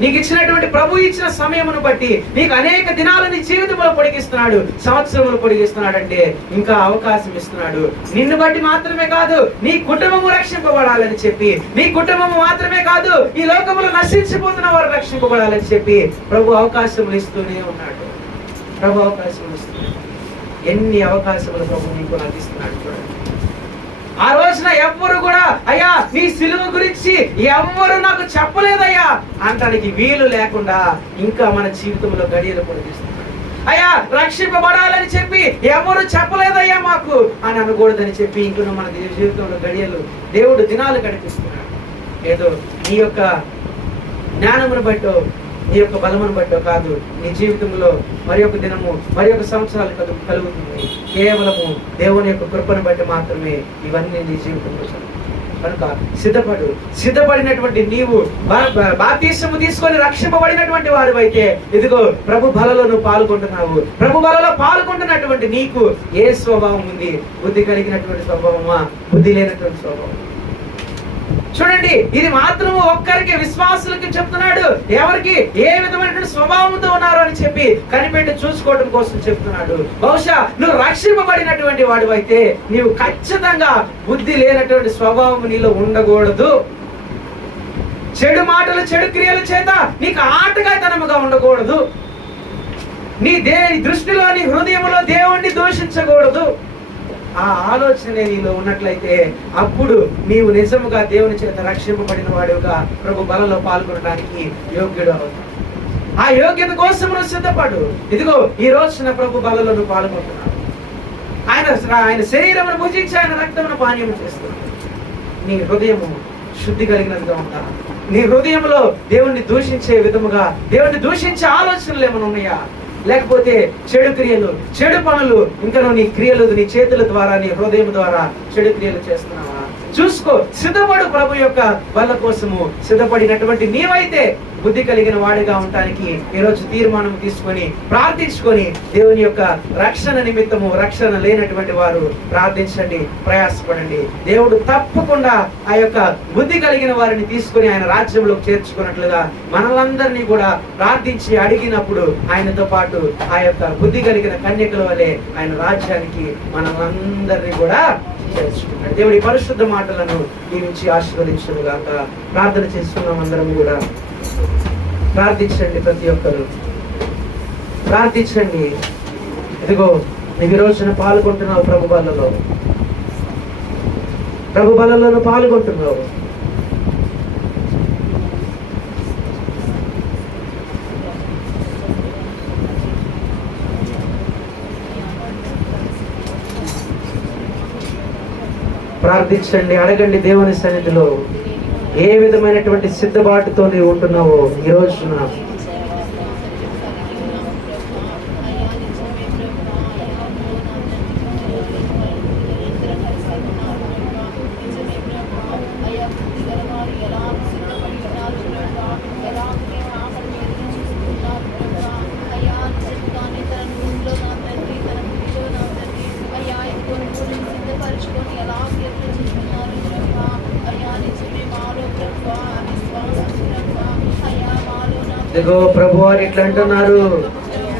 నీకు ఇచ్చినటువంటి ప్రభు ఇచ్చిన సమయమును బట్టి నీకు అనేక దినాలు నీ జీవితంలో పొడిగిస్తున్నాడు, సంవత్సరములు పొడిగిస్తున్నాడంటే ఇంకా అవకాశం ఇస్తున్నాడు. నిన్ను బట్టి మాత్రమే కాదు, నీ కుటుంబము రక్షింపబడాలని చెప్పి, నీ కుటుంబము మాత్రమే కాదు, ఈ లోకములో నశించిపోతున్న వారు రక్షింపబడాలని చెప్పి ప్రభు అవకాశములు ఇస్తూనే ఉన్నాడు. ప్రభు అవకాశములు ఇస్తున్నాడు. ఎన్ని అవకాశములు ప్రభు నీకు అందిస్తున్నాడు చూడండి. ఆ రోజున ఎవ్వరు కూడా అయ్యా నీ సిలువ గురించి ఎవ్వరు నాకు చెప్పలేదయ్యా అంటానికి వీలు లేకుండా ఇంకా మన జీవితంలో గడియలు పొడిగిస్తున్నాడు. అయ్యా రక్షింపబడాలని చెప్పి ఎవరు చెప్పలేదయ్యా మాకు అని అనకూడదని చెప్పి ఇంకా మన జీవితంలో గడియలు దేవుడు దినాలు గడిపిస్తున్నాడు. ఏదో నీ యొక్క జ్ఞానమును బట్టో, నీ యొక్క బలమును బట్టో కాదు, నీ జీవితంలో మరి ఒక దినము మరి ఒక సంవత్సరాలు కలుగుతుంది. కేవలము దేవుని యొక్క కృపను బట్టి మాత్రమే ఇవన్నీ నీ జీవితంలో. కనుక సిద్ధపడినటువంటి నీవు బాప్తిస్మము తీసుకొని రక్షింపబడినటువంటి వారివైతే ఇదిగో ప్రభు బలలో నువ్వు పాల్గొంటున్నావు. ప్రభు బలలో పాల్గొంటున్నటువంటి నీకు ఏ స్వభావం ఉంది? బుద్ధి కలిగినటువంటి స్వభావమా, బుద్ధి లేనటువంటి స్వభావం? చూడండి, ఇది మాత్రము ఒక్కరికి విశ్వాసులకి చెప్తున్నాడు. ఎవరికి ఏ విధమైనటువంటి స్వభావంతో ఉన్నారు అని చెప్పి కనిపెట్టి చూసుకోవడం కోసం చెప్తున్నాడు. బహుశా నువ్వు రక్షింపబడినటువంటి వాడు అయితే నీవు ఖచ్చితంగా బుద్ధి లేనటువంటి స్వభావం నీలో ఉండకూడదు. చెడు మాటలు, చెడు క్రియల చేత నీకు ఆటగాతనముగా ఉండకూడదు. నీ దృష్టిలో, నీ హృదయంలో దేవుణ్ణి దూషించకూడదు. ఆ ఆలోచన నీలో ఉన్నట్లయితే అప్పుడు నీవు నిజముగా దేవుని చేత రక్షింపబడిన వాడుగా ప్రభు బలలో పాల్గొనడానికి యోగ్యుడు అవుతావు. ఆ యోగ్యత కోసం నువ్వు సిద్ధపడు. ఇదిగో ఈ రోజున ప్రభు బలలో నువ్వు పాల్గొంటున్నావు. ఆయన శరీరమును భుజించి ఆయన రక్తమును పానీయం చేస్తున్నాడు. నీ హృదయము శుద్ధి కలిగినదిగా ఉండాలి. నీ హృదయంలో దేవుణ్ణి దూషించే విధముగా, దేవుణ్ణి దూషించే ఆలోచనలు ఏమైనా ఉన్నాయా? లేకపోతే చెడు క్రియలు, చెడు పనులు, ఇంకా నీ క్రియలు నీ చేతుల ద్వారా, నీ హృదయం ద్వారా చెడు క్రియలు చేస్తున్నావా? చూసుకో. సిద్ధపడు. ప్రభు యొక్క బల కోసము సిద్ధపడినటువంటి నీవైతే బుద్ధి కలిగిన వాడిగా ఉండటానికి ఈరోజు తీర్మానం తీసుకొని ప్రార్థించుకొని దేవుని యొక్క రక్షణ నిమిత్తము, రక్షణ లేనటువంటి వారు ప్రార్థించండి, ప్రయాసపడండి. దేవుడు తప్పకుండా ఆ యొక్క బుద్ధి కలిగిన వారిని తీసుకొని ఆయన రాజ్యంలోకి చేర్చుకున్నట్లుగా మనలందరినీ కూడా ప్రార్థించి అడిగినప్పుడు ఆయనతో పాటు ఆ యొక్క బుద్ధి కలిగిన కన్యకల వలె ఆయన రాజ్యానికి మనలందరినీ కూడా చేర్చుకుంటాడు. దేవుడి పరిశుద్ధ మాటలను దీవించి ఆశీర్వదించుగాక. ప్రార్థన చేస్తున్నాం. అందరం కూడా ప్రార్థించండి. ప్రతి ఒక్కరు ప్రార్థించండి. ఇదిగో నీవు ఈ రోజున పాల్గొంటున్నావు. ప్రభు బలలో పాల్గొంటున్నావు. ప్రార్థించండి, అడగండి. దేవుని సన్నిధిలో ఏ విధమైనటువంటి సిద్ధపాటుతో నీవు ఉంటున్నావో ఈ రోజున ప్రభు వారు ఇట్లా అంటున్నారు,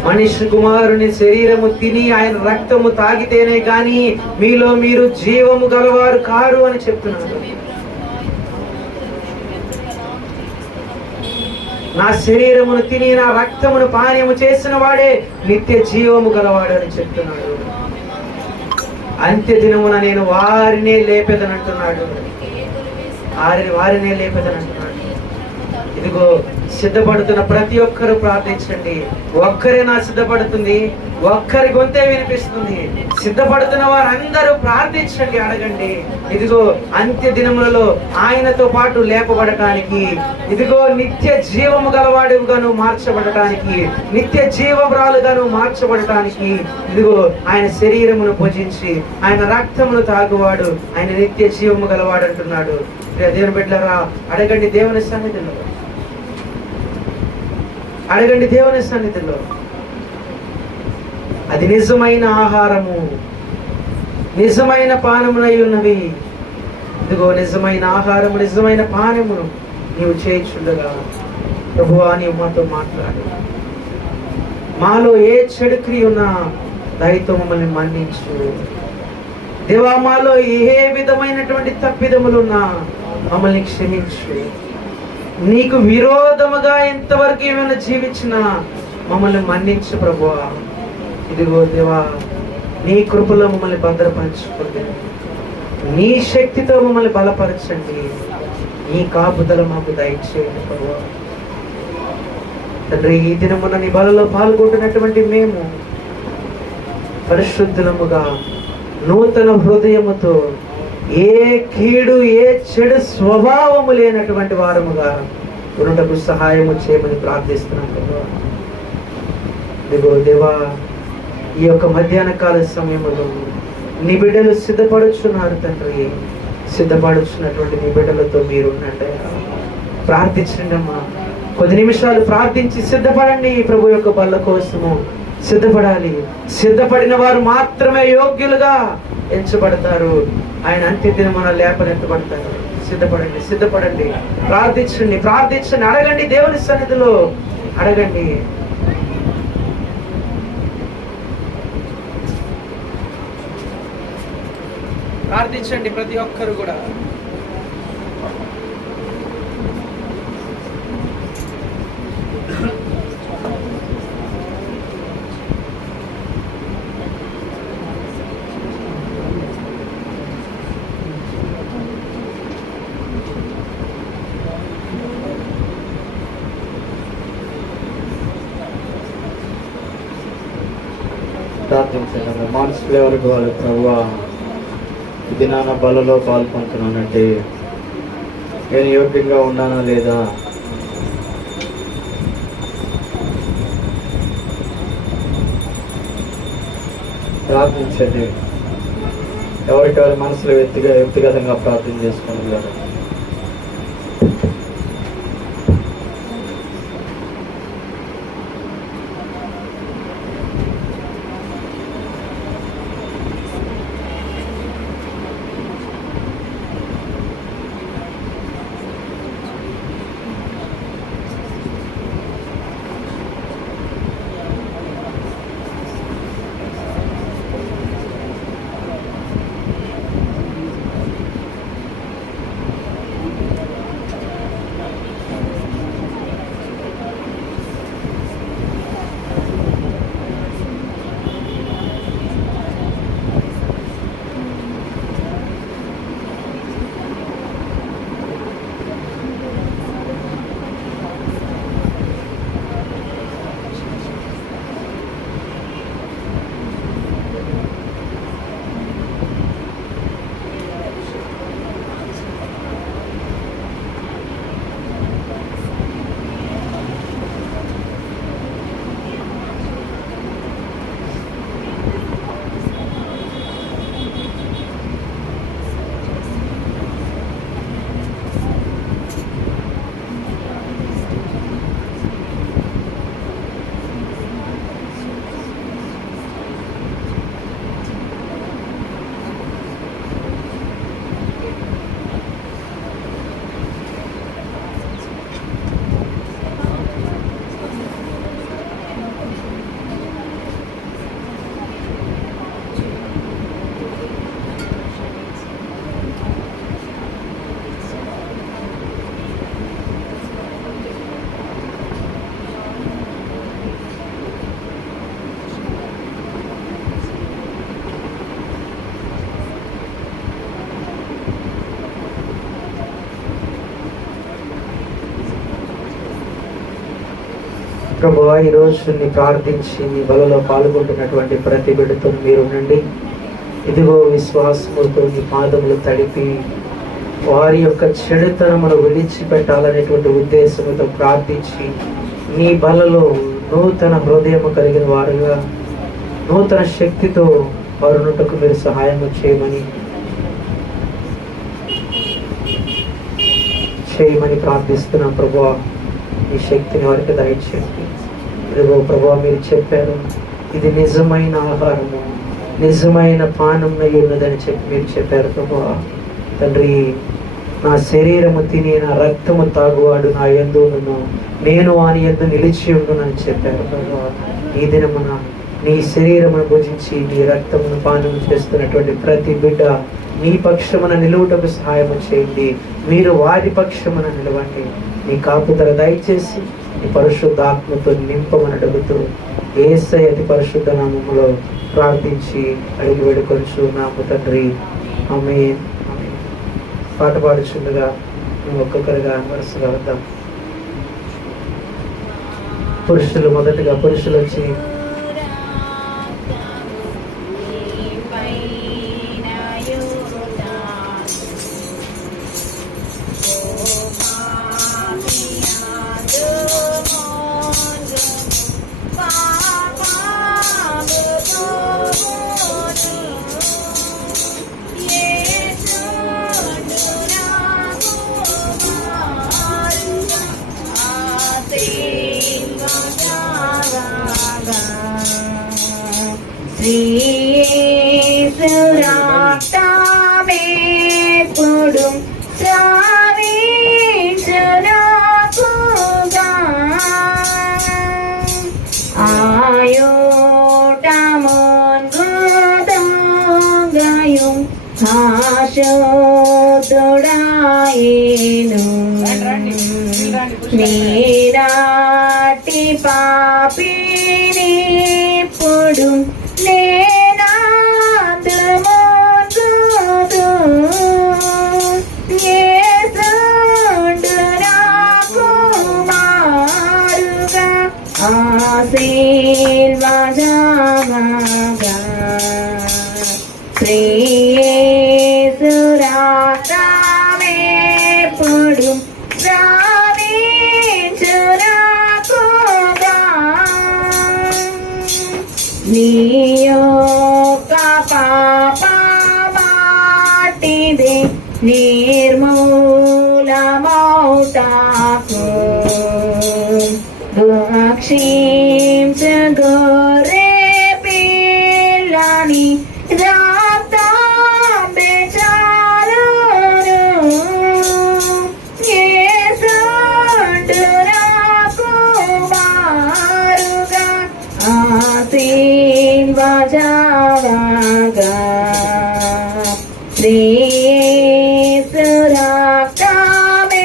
మనిషి కుమారుని శరీరము తిని ఆయన రక్తము తాగితేనే గాని మీలో మీరు జీవము గలవారు కారు అని చెప్తున్నారు. నా శరీరమును తిని నా రక్తమును పానీయము చేసిన వాడే నిత్య జీవము గలవాడు అని చెప్తున్నాడు. అంత్య దినమున నేను వారినే లేపెదనంటున్నాడు. వారినే లేపెదనంటున్నాడు. ఇదిగో సిద్ధపడుతున్న ప్రతి ఒక్కరు ప్రార్థించండి. ఒక్కరేనా సిద్ధపడుతుంది? ఒక్కరి గొంతే వినిపిస్తుంది. సిద్ధపడుతున్న వారందరూ ప్రార్థించండి, అడగండి. ఇదిగో అంత్య దినములలో ఆయనతో పాటు లేపబడటానికి, ఇదిగో నిత్య జీవము గలవాడుగాను మార్చబడటానికి, నిత్య జీవమురాలుగాను మార్చబడటానికి, ఇదిగో ఆయన శరీరమును భుజించి ఆయన రక్తమును తాగువాడు ఆయన నిత్య జీవము గలవాడు అంటున్నాడు. దేవుని బిడ్డలారా, అడగండి దేవుని సన్నిధిలో, అడగండి దేవుని సన్నిధిలో. అది నిజమైన ఆహారము, నిజమైన పానమునై ఉన్నవి. ఇదిగో నిజమైన ఆహారము, నిజమైన పానమును నీవు చేయించుండగా ప్రభువా నీవు మాతో మాట్లాడు. మాలో ఏ చెడు క్రియ ఉన్నా దయతో మమ్మల్ని మన్నించు దేవా. మాలో ఏ విధమైనటువంటి తప్పిదములున్నా మమ్మల్ని క్షమించు. నీకు విరోధముగా ఎంతవరకు ఏమైనా జీవించినా మమ్మల్ని మన్నించు ప్రభువా. ఇదిగో దేవా, నీ కృపలో మమ్మల్ని భద్రపరచుకోండి. నీ శక్తితో మమ్మల్ని బలపరచండి. నీ కాపుదల మాకు దయచేయండి ప్రభువా. తండ్రి, ఈ దినమున నీ బలలో పాల్గొంటున్నటువంటి మేము పరిశుద్ధులముగా నూతన హృదయముతో ఏ కీడు ఏ చెడు స్వభావము లేనటువంటి వారముగా ఉన్నటకు సహాయము చేయమని ప్రార్థిస్తున్నాం ప్రభువా. ఇదిగో దేవా, ఈ యొక్క మధ్యాహ్న కాల సమయంలో నీ బిడ్డలు సిద్ధపడుచున్నారు తండ్రి. సిద్ధపడుచున్నటువంటి నీ బిడ్డలతో మీరు ఉండండి. ప్రార్థించండి అమ్మా. కొద్ది నిమిషాలు ప్రార్థించి సిద్ధపడండి. ప్రభు యొక్క బల్ల కోసము సిద్ధపడాలి. సిద్ధపడిన వారు మాత్రమే యోగ్యులుగా ఎంచబడతారు. ఆయన అంత్యదినమున లేపనెత్తబడతారు. సిద్ధపడండి, సిద్ధపడండి. ప్రార్థించండి, ప్రార్థించండి. అడగండి దేవుని సన్నిధిలో, అడగండి. ప్రార్థించండి ప్రతి ఒక్కరు కూడా. ప్రార్థించండి. మనసులో ఎవరికి వాళ్ళు ప్రభువా, ఇది నాన్న బలలో పాల్పంచున్నానంటే నేను యోగ్యంగా ఉన్నానా లేదా? ప్రార్థించండి. ఎవరికి వారి మనసులో వ్యక్తిగతంగా ప్రార్థన చేసుకోండి కదా. ప్రభువా, ఈరోజు నీ ప్రార్థించి నీ బలలో పాల్గొంటున్నటువంటి ప్రతి బిడ్డతో మీరు ఉండండి. ఇదిగో విశ్వాసముతో నీ పాదములు తడిపి వారి యొక్క చెడుతనమును విడిచిపెట్టాలనేటువంటి ఉద్దేశంతో ప్రార్థించి నీ బలలో నూతన హృదయము కలిగిన వారుగా నూతన శక్తితో వారునుటకు మీరు సహాయం చేయమని ప్రార్థిస్తున్నాం. ప్రభువా, ఈ శక్తిని వారికి దయచేయండి. ఇదిగో ప్రభువా, మీరు చెప్పారు ఇది నిజమైన ఆహారము, నిజమైన పానం అయి ఉన్నదని చెప్పి మీరు చెప్పారు. ప్రభువా తండ్రి, నా శరీరము తిని నా రక్తము తాగువాడు నా యందు ఉండును, నేను వాని యందు నిలిచి ఉండునని చెప్పారు. ప్రభువా, ఈ దినమున నీ శరీరమును భుజించి నీ రక్తమును పానము చేస్తున్నటువంటి ప్రతి బిడ్డ నీ పక్షమున నిలువుటకు సహాయం చేయండి. మీరు వారి పక్షమున నిలవండి. నీ కాపుదల దయచేసి నీ పరిశుద్ధ ఆత్మతో నింపమని అడుగుతూ యేసయ్య అతి పరిశుద్ధ నామములో ప్రార్థించి అడిగి వేడుకొనుచున్నాము తండ్రి. ఆమేన్. పాట పాడుచుండగా మేము ఒక్కొక్కరిగా వరుసగా వద్దాం. మొదటిగా పురుషులు వచ్చి శ్రీసురాక్తమేపుడు శ్రావించునాకుగా ఆయోటమున్గుదొంగయుం ఆశోతుడాయేను నీరాటి పాపినిప్పుడు శ్రీసురాక్తమేపుడు శ్రావించునాకుగా నీ యొక్క పాపమాటిదే నిర్మూలమౌటాకు రక్షించగోరే పిల్లని రక్తంబె చాలును యేసుండు కుమారుగా ఆశీర్వజావగా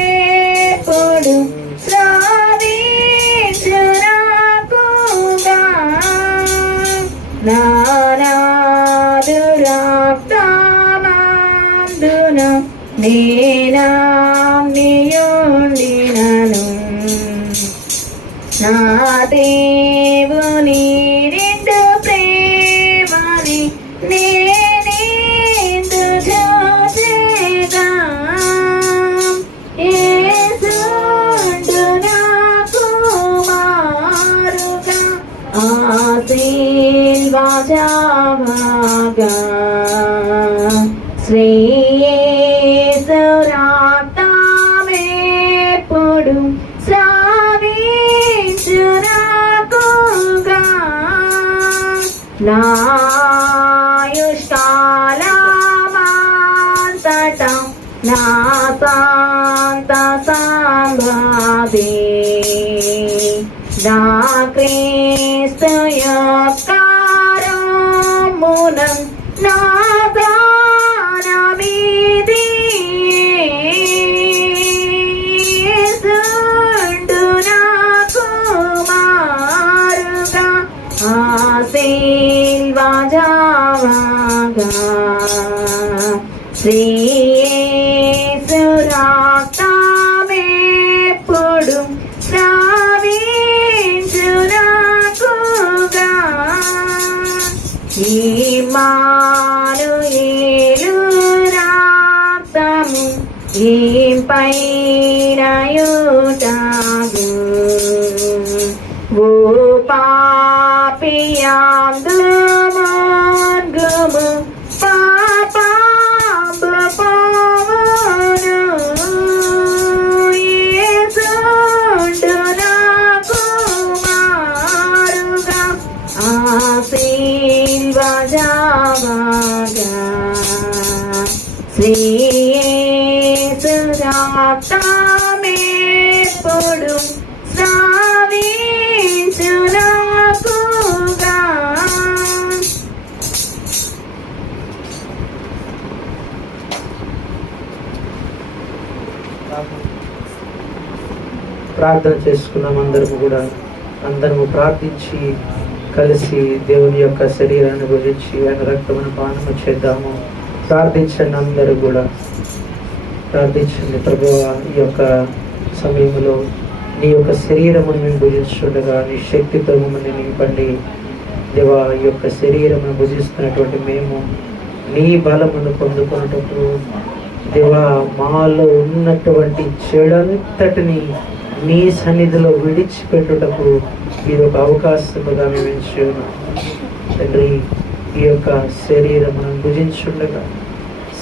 శ్రీసురాక్తమేపుడు శ్రావించునాకుగా నానాదురక్తమందున నేనామ్నియుండినను నా దేవుని నిండు ప్రేమని నేనిందు చూచెగా యేసుండు నా కుమారుగా ఆశీర్వజావగా శ్రీసురాక్తమేపుడు శ్రావించునాకుగా నాయుష్కాలమంతటా నా శాంత సంభావి నా క్రీస్తు యొక్క రమ్మునం నా ప్రాణమిది యేసుండు నా కుమారుగా ఆశీర్వజావగా శ్రీసురాక్తమేపుడు శ్రావించునాకుగా ఇమ్మానుయేలు రక్తము ఇంపైన యుటగు ఓ పాపియాందు మార్గము పాపాంబు పోవును యేసుండు నాకు మారుగా ఆశీర్వజావగా శ్రీ యేసు రక్తమెప్పుడు స్రవించునాకుగా. ప్రార్థన చేసుకున్నాం అందరము కూడా. అందరము ప్రార్థించి కలిసి దేవుని యొక్క శరీరాన్ని గురించి ఆయన రక్తమును పానము చేద్దాము. ప్రార్థించండి, అందరూ కూడా ప్రార్థించండి. ప్రభువా, ఈ యొక్క సమయంలో నీ యొక్క శరీరమును మేము భుజించుండగా నీ శక్తితో మమ్మల్ని నింపండి. దేవా, ఈ యొక్క శరీరమును భుజిస్తున్నటువంటి మేము నీ బలమును పొందుకున్నటకు దేవా, మాలో ఉన్నటువంటి చెడంతటిని నీ సన్నిధిలో విడిచిపెట్టుటకు ఇది ఒక అవకాశముగా మేము ఎంచుకున్నాం తండ్రి. ఈ యొక్క శరీరమును భుజించుండగా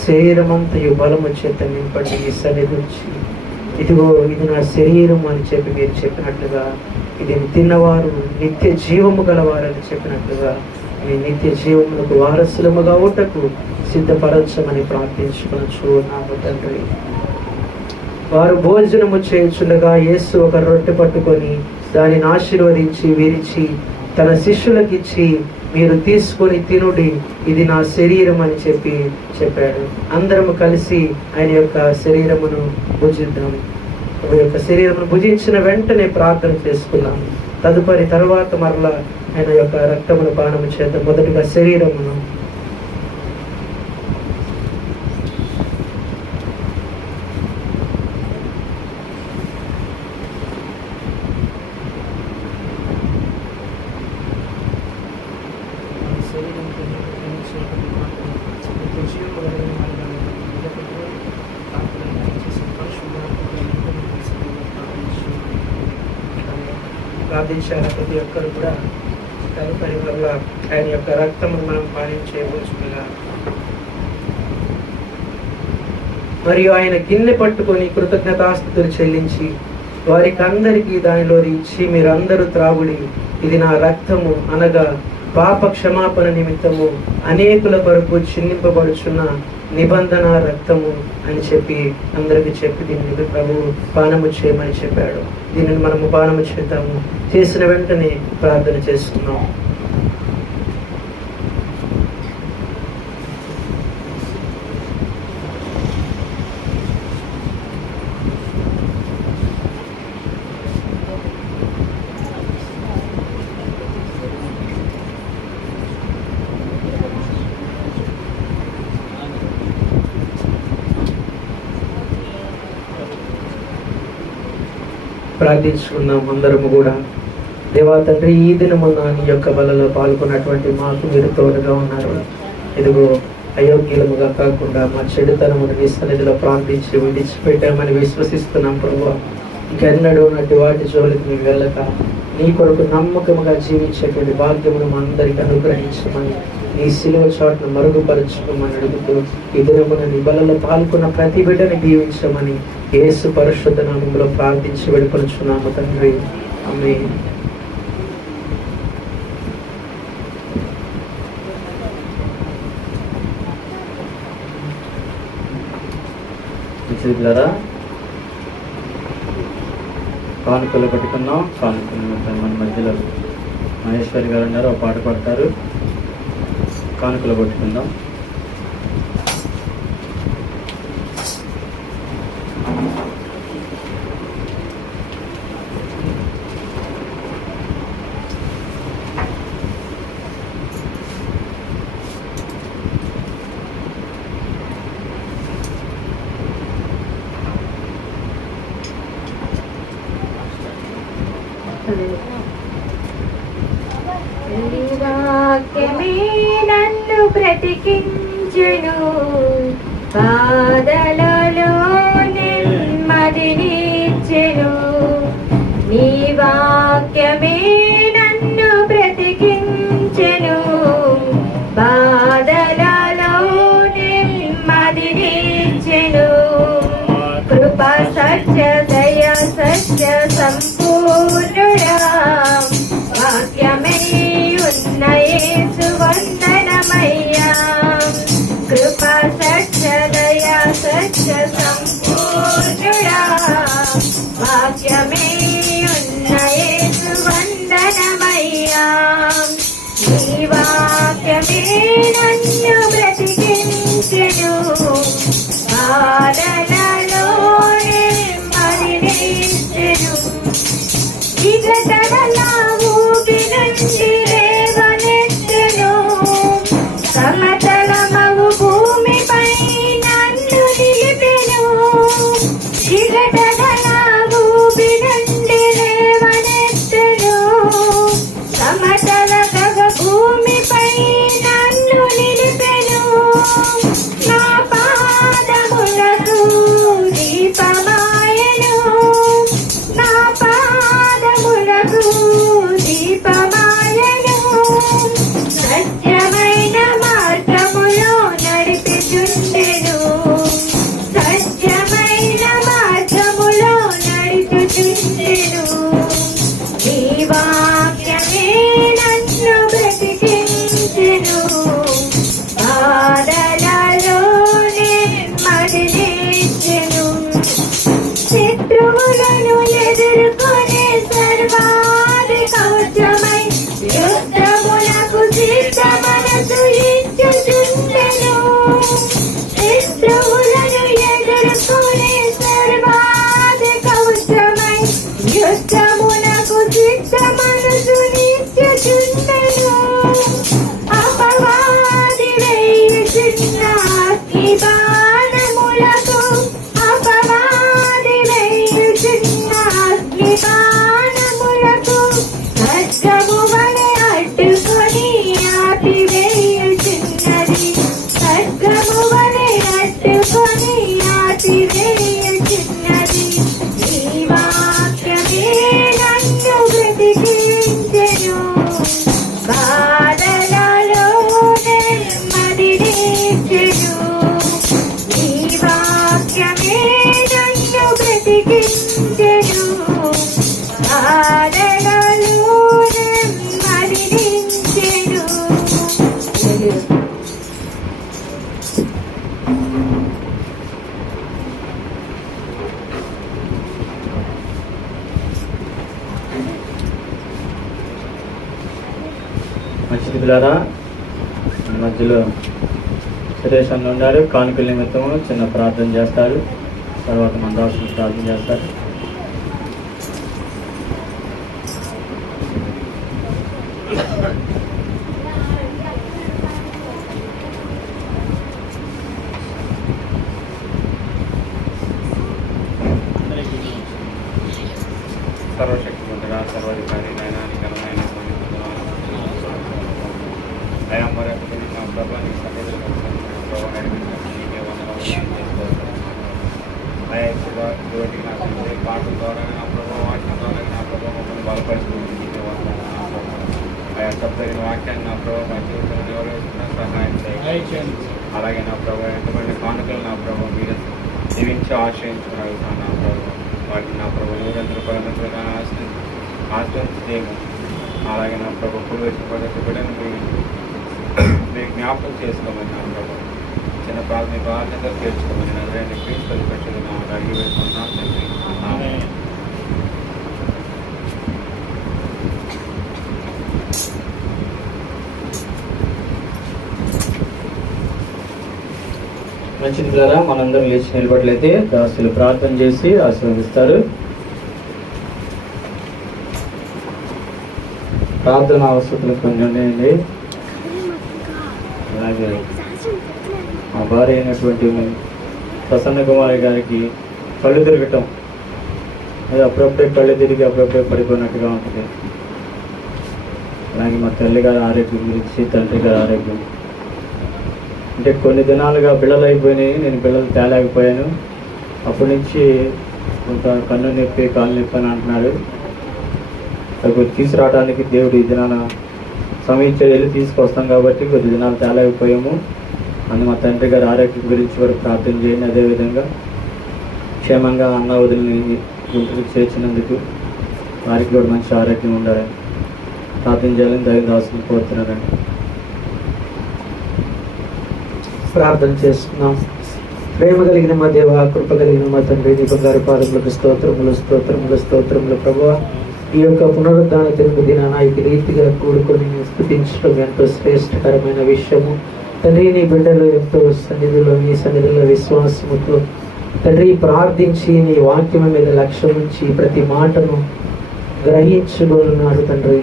శరీరమంతయు బలము చేత నింపండి. ఈ సన్నిధి నుంచి ఇదిగో ఇది నా శరీరం అని చెప్పి మీరు చెప్పినట్లుగా ఇది తిన్నవారు నిత్య జీవము గలవారని చెప్పినట్లుగా మీ నిత్య జీవములకు వారసులముగా ఉంటకు సిద్ధపరచమని ప్రార్థించుకొనుచున్నాము తండ్రి. వారు భోజనము చేయుచుండగా యేసు ఒక రొట్టె పట్టుకొని దానిని ఆశీర్వదించి విరిచి తన శిష్యులకు ఇచ్చి మీరు తీసుకొని తినుడి, ఇది నా శరీరం అని చెప్పాడు. అందరము కలిసి ఆయన యొక్క శరీరమును భుజిద్దాం. ఆయన యొక్క శరీరమును భుజించిన వెంటనే ప్రార్థన చేసుకున్నాము. తర్వాత మరలా ఆయన యొక్క రక్తమును పానము చేద్దాం. మొదటిగా శరీరమును. ప్రార్థించారు ప్రతి ఒక్కరు కూడా. తదుపరి వల్ల ఆయన యొక్క రక్తమును మనం పానం చేయవచ్చుగా. మరియు ఆయన గిన్నె పట్టుకొని కృతజ్ఞతాస్తుతులు చెల్లించి వారికి అందరికీ దానిలోని ఇచ్చి మీరందరూ త్రాగుడి, ఇది నా రక్తము అనగా పాప క్షమాపణ నిమిత్తము అనేకుల కొరకు చిందింపబడుచున్న నిబంధన రక్తము అని చెప్పి అందరికి చెప్పి దీన్ని ప్రభువు పానము చేయమని చెప్పాడు. దీనిని మనము పానము చేద్దాము. చేసిన వెంటనే ప్రార్థన చేస్తున్నాం. ప్రార్థించుకున్నాం అందరము కూడా. దేవా తండ్రి, ఈ దినమున నీ యొక్క బలలో పాల్గొన్నటువంటి మాకు మీరు తోడుగా ఉన్నారు. ఇదిగో అయోగ్యులముగా కాకుండా మా చెడుతనమును నీ సన్నిధిలో ప్రార్థించి విడిచిపెట్టామని విశ్వసిస్తున్నాం ప్రభువా. ఇంకెన్నడూ నటి వాటి జోలికి మేము వెళ్ళక నీ కొరకు నమ్మకముగా జీవించేటువంటి భాగ్యమును మా అందరికీ అనుగ్రహించమని నీ శిలువ చాటును మరుగుపరచుకోమని అడుగుతూ ఈ దినమున నీ బలలో పాల్గొన్న ప్రతి బిడ్డని దీవించమని యేసు పరిశుద్ధ నామములో ప్రార్థించి వెళ్ళుకొనుచున్నాము తండ్రి. ఆమేన్. కానుకలు పట్టుకున్నాం. కానుకలు మన మధ్యలో మహేశ్వరి గారు ఉన్నారు, ఒక పాట పడతారు. కానుకలు పట్టుకుందాం. వాక్యమే బ్రతికించెను బాధలలో నెమ్మదినిచ్చెను నీ వాక్యమే నన్ను బ్రతికించెను బాధలలో నెమ్మదినిచ్చెను కృప సత్య దయ సత్య సంపూర్ణుడా వాక్యమే ఉన్న యేసు వందనమయ్యా కృప సత్య దయ సత్య సంపూర్ణుడా వాక్యమే ఉన్న యేసు వందనమయ్యా నీ వాక్యమే నన్ను బ్రతికించెను బాధలలో నెమ్మదినిచ్చెను విగతడలా ఊపి నుండి లేవనెత్తెను సమతలమగు భూమిపై నన్ను నిలిపెను విగతడలా ఊపి నుండి లేవనెత్తెను సమతల గగ భూమిపై నన్ను నిలిపెను నా పాదములకు దీపమాయను నా పాదములకు దీపమాయను సత్యమైన మార్గములో నడిపిచుండెను సత్యమైన మార్గములో నడిపిచుండెను నీ వాక్యమే నన్ను బ్రతికించెను బాధలలో నెమ్మదినిచ్చెను శత్రువులను ఎదుర్కొనే సర్వాది కవచమై యుద్ధములకు సిద్ధ మనసు ఇచ్చుచుండెను శత్రువులను ఎదుర్కొనే సర్వాది కవచమై యుద్ధములకు సిద్ధ మనసు ఇచ్చుచుండెను అపవాది వేయుచున్న అగ్ని బాణములకు అపవాది వేయుచున్న అగ్ని బాణములకు ఖడ్గము వలె అడ్డుకొని ఆపివేయుచున్నది ఖడ్గము వలె అడ్డుకొని ఆపివేయుచున్నది నీ వాక్యమే నన్ను బ్రతికించెను బాధలలో నెమ్మదినిచ్చెను నీ వాక్యమే నన్ను బ్రతికించెను బాధలలో నెమ్మదినిచ్చెను మంచిది పిల్లారా మన మధ్యలో సురేష్ అన్న ఉన్నారు కానుకల నిమిత్తము చిన్న ప్రార్థన చేస్తారు తర్వాత మన రాష్ట్రం ప్రార్థన చేస్తారు సర్వశక్తిమంతుడా సర్వాధికారి నాయనా నికరమైన అయా మరొకటి నా ప్రభా నీ సన్నిధిలో ప్రభావ నీకే వందనాలు అయా ఇటువంటి నా తండ్రి పాటల ద్వారా నా ప్రభావ వాక్యం ద్వారా నా ప్రభావ మమ్మల్ని బలపరుస్తుంది నీకే వందనాలు అయా చెప్తగిన వాక్యాన్ని నా ప్రభావ మా జీవితంలో నెరవేరుస్తున్న సహాయం చేయండి అలాగే నా ప్రభావ ఎంతమంది కానుకలు నా ప్రభావ మీరు దీవించి ఆశ్రయించుకున్నారు నా ప్రభావ వాటిని నా ప్రభు ఊరందరూ పరమంతులుగా ఆశ్రయించేము అలాగే నా ప్రభు కుడి వచ్చిన పద్ధతి బిడ్డను మీరు జ్ఞాపకం చేసుకోమని నా ప్రభు చిన్న ప్రాథమిక బాధ్యత తీర్చుకోమని నన్ను క్రీస్తు పక్షులు అడిగి వేసుకుంటున్నాను తండ్రి ఆమేన్. మంచిది పిల్లరా మనందరం లేచి నిలబడలేతే దాసులు ప్రార్థన చేసి ఆశీర్వదిస్తారు ప్రార్థన అవసరాలు కొన్ని ఉన్నాయండి అలాగే మా భార్య అయినటువంటి ప్రసన్న కుమారి గారికి కళ్ళు తిరగటం అది అప్పుడప్పుడే కళ్ళు తిరిగి అప్పుడప్పుడే పడిపోయినట్టుగా ఉంటుంది అలాగే మా తల్లి గారి ఆరోగ్యం గురించి తండ్రి గారి ఆరోగ్యం అంటే కొన్ని దినాలుగా బిళ్ళలు అయిపోయినాయి, నేను బిళ్ళలు తేలేకపోయాను. అప్పటి నుంచి కొంత కన్ను నొప్పి కాలు నొప్పి అని అంటున్నాడు. అది తీసుకురావడానికి దేవుడు ఈ దినాన సమీక్ష వెళ్ళి తీసుకొస్తాం కాబట్టి కొద్ది దినాలు తేలేకపోయాము. అని మా తండ్రి గారి ఆరోగ్యం గురించి వరకు ప్రార్థన చేయండి. అదేవిధంగా క్షేమంగా అన్న వదిలిని గుంటూరుకు చేర్చినందుకు వారికి కూడా మంచి ఆరోగ్యం ఉండాలని ప్రార్థన చేయాలని దైవ దాసుని కోరుతున్నారండి. ప్రార్థన చేసుకున్నాం. ప్రేమ కలిగిన మా దేవ, కృప కలిగిన మా తండ్రి, నీ బంగారు పాదములకు స్తోత్రములు స్తోత్రములు స్తోత్రములు. ప్రభువా, ఈ యొక్క పునరుద్ధాన దినాన ఈ రీతిగా కూడుకొని స్తుతించడం ఎంతో శ్రేష్టకరమైన విషయము తండ్రి. నీ బిడ్డలు ఎంతో నీ సన్నిధిలో విశ్వాసముతో తండ్రి ప్రార్థించి నీ వాక్యం మీద లక్ష్యం ఉంచి ప్రతి మాటను గ్రహించుకున్నారు తండ్రి.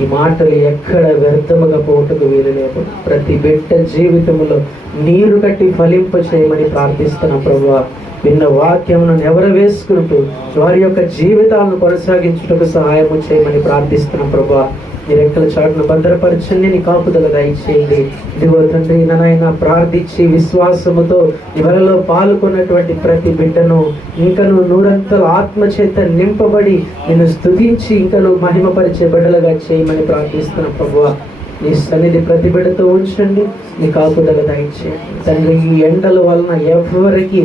ఈ మాటలు ఎక్కడ వ్యర్థముగా పోటకు వీలు లేదు. ప్రతి బిడ్డ జీవితంలో నీరు కట్టి ఫలింప చేయమని ప్రార్థిస్తున్న ప్రభువా, విన్న వాక్యమును ఎవరు వేసుకుంటూ వారి యొక్క జీవితాలను కొనసాగించుటకు సహాయము చేయమని ప్రార్థిస్తున్న ప్రభువా, నీ రెక్కల చాటును భద్రపరచండి, నీ కాపుదల దయచేయండి. ఇదిగో తండ్రి, నాయన ప్రార్థించి విశ్వాసముతో ఇవలలో పాల్గొన్నటువంటి ప్రతి బిడ్డను ఇంకను నూరంతల ఆత్మచేత నింపబడి నిన్ను స్తుతించి ఇంకను మహిమపరిచే బిడ్డలుగా చేయమని ప్రార్థిస్తున్న ప్రభువా, నీ సన్నిధి ప్రతి బిడ్డతో ఉంచండి, నీ కాపుదల దయచేయండి తండ్రి. ఈ ఎండల వలన ఎవరికి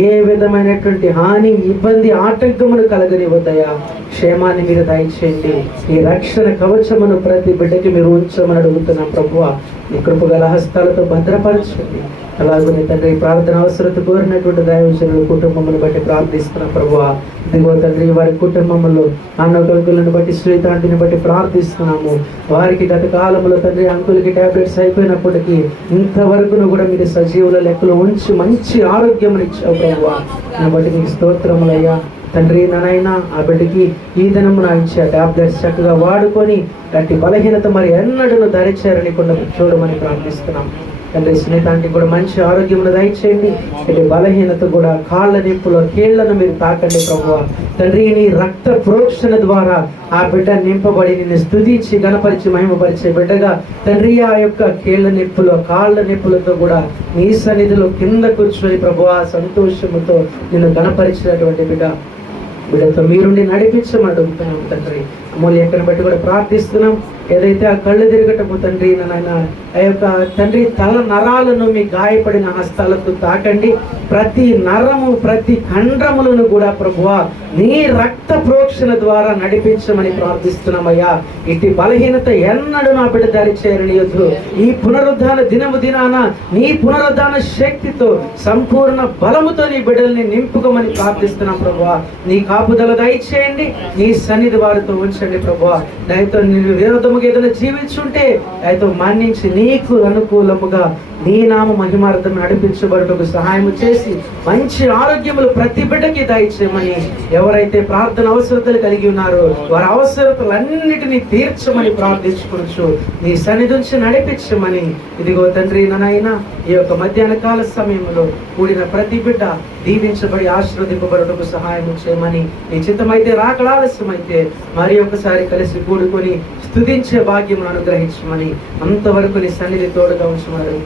ఏ విధమైనటువంటి హాని, ఇబ్బంది, ఆటంకమును కలగనివ్వదయా. క్షేమాన్ని మీరు దయచేయండి. ఈ రక్షణ కవచమును ప్రతి బిడ్డకి మీరు ఉంచమని అడుగుతున్నాం ప్రభువా. నీ కృపగల హస్తాలతో భద్రపరచండి. అలాగే తండ్రి, ప్రార్థన అవసరత కోరినటువంటి దైవజనుల కుటుంబమును బట్టి ప్రార్థిస్తున్న ప్రభువా, ఇదిగో తండ్రి, వారి కుటుంబంలో అన్నకొడుకులను బట్టి శ్రీతాంటిని బట్టి ప్రార్థిస్తున్నాము. వారికి గత కాలంలో తండ్రి అంకులకి టాబ్లెట్స్ అయిపోయినప్పటికీ ఇంతవరకు కూడా మీరు సజీవుల లెక్కలో ఉంచి మంచి ఆరోగ్యం ఇచ్చావు ప్రభువా. దాన్ని బట్టి మీకు స్తోత్రములయ్యా తండ్రి. నాయనా, ఆ బిడ్డకి ఈ దినము నా ఇచ్చే టాబ్లెట్స్ చక్కగా వాడుకొని గట్టి బలహీనత మరి ఎన్నడూ ధరించారని కొండ చూడమని ప్రార్థిస్తున్నాం తండ్రి. స్నేహితాంటికి కూడా మంచి ఆరోగ్యమును దయచేయండి. ఇటు బలహీనత కూడా కాళ్ళ నొప్పులో కీళ్లను మీరు తాకండి ప్రభువా. తండ్రి, నీ రక్త ప్రోక్షణ ద్వారా ఆ బిడ్డ నింపబడి నిన్ను స్తుతించి గణపరిచి మహిమపరిచే బిడ్డగా తండ్రి, ఆ యొక్క కీళ్ల నొప్పులు కాళ్ళ నొప్పులతో కూడా నీ సన్నిధిలో కింద కూర్చొని ప్రభువా సంతోషముతో నిన్ను గణపరిచినటువంటి బిడ్డతో మీరుండి నడిపించమని అడుగుతున్నాం తండ్రి. అమూల్యతను బట్టి కూడా ప్రార్థిస్తున్నాం. ఏదైతే ఆ కళ్ళు తిరగటము తండ్రి, నాయన ఆ యొక్క తండ్రి తల నరాలను మీ గాయపడిన హస్తాలతో తాకండి. ప్రతి నరము ప్రతి ఖండ్రములను కూడా ప్రభువా నీ రక్త ప్రోక్షణ ద్వారా నడిపించమని ప్రార్థిస్తున్నామయ్యా. ఇటు బలహీనత ఎన్నడూ నా బిడ్డ దారి చేరనియొద్దు. ఈ పునరుద్ధాన దినాన నీ పునరుద్ధాన శక్తితో సంపూర్ణ బలముతో నీ బిడ్డల్ని నింపుకోమని ప్రార్థిస్తున్నాం ప్రభువా. నీ కాపుదల దయచేయండి. నీ సన్నిధి వారితో ఉంచండి ప్రభువా. దయతో నేను విరోధముగా ఏదైనా జీవించుంటే దయతో మన్నించి నీకు అనుకూలముగా నీ నామ మహిమార్థం నడిపించబడుటకు సహాయం చేసి మంచి ఆరోగ్యములు ప్రతి బిడ్డకి దయచేయమని, ఎవరైతే ప్రార్థన అవసరతలు కలిగి ఉన్నారో వారి అవసరతలన్నిటినీ తీర్చమని ప్రార్థించుకోవచ్చు. నీ సన్నిధి నుంచి నడిపించమని, ఇదిగో తండ్రి నాయన ఈ యొక్క మధ్యాహ్న కాల సమయంలో కూడిన ప్రతి బిడ్డ దీవించబడి ఆశీర్వదింపబడుటకు సహాయం చేయమని, నీ చిత్తమైతే రాకడ ఆలస్యమైతే మరి ఒకసారి కలిసి కూడుకొని స్తుతించే భాగ్యం అనుగ్రహించమని, అంతవరకు నీ సన్నిధి తోడుగా ఉంచమని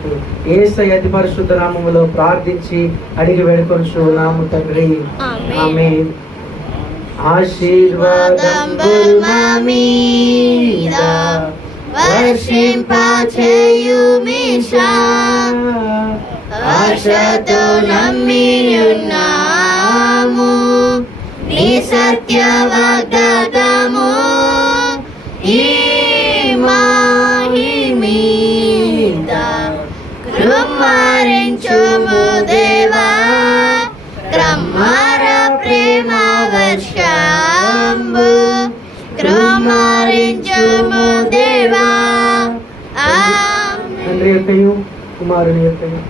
యేసయ్య అతి పరిశుద్ధ నామములో ప్రార్థించి అడిగి వేడుకొనుచున్నాము తండ్రి, ఆమేన్. ఆశీర్వాదం మీద వర్షింపచేయుమిషా, ఆశతో నమ్మియున్నాము నీ సత్య వాగ్దానము. ఈ మహిమీద కృమ్మరించుము దేవా, క్రమ్మర ప్రేమ వర్షంబు కృమ్మరించుము దేవా. తండ్రి యొక్కయు కుమారుని యొక్కయు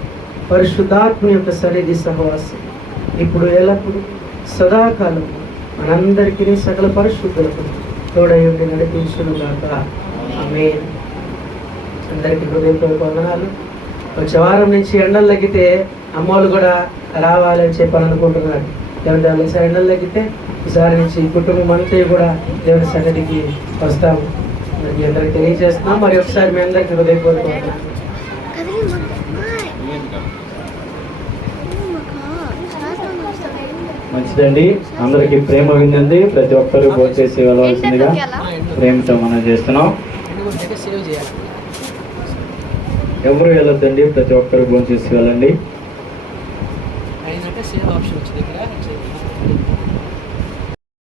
పరిశుద్ధాత్మ యొక్క సన్నిధి సహవాసం ఇప్పుడు ఎల్లప్పుడు సదాకాలం మనందరికీ సకల పరిశుద్ధులకు తోడయుండి నడిపించును గాక. ఆమేన్. అందరికీ హృదయపూర్వక వందనాలు. వచ్చే వారం నుంచి ఎండలు తగ్గితే అమ్మోళ్ళు కూడా రావాలని చెప్పని అనుకుంటున్నారు. లేదంటే ఎండలు తగ్గితే ఈసారి నుంచి కుటుంబం అంతా కూడా దేవుని సన్నిధికి వస్తాము. మీ అందరికి తెలియజేస్తున్నాం. మరి ఒకసారి మీ అందరికీ హృదయపూర్వక వందనాలు. మంచిదండి. అందరికి ప్రేమ విందండి. ప్రతి ఒక్కరు భోంచేసి వెళ్ళవలసిందిగా ప్రేమతో మనం చేస్తున్నాం. ఎవరు వెళ్ళొద్దండి, ప్రతి ఒక్కరు భోంచేసి వెళ్ళండి.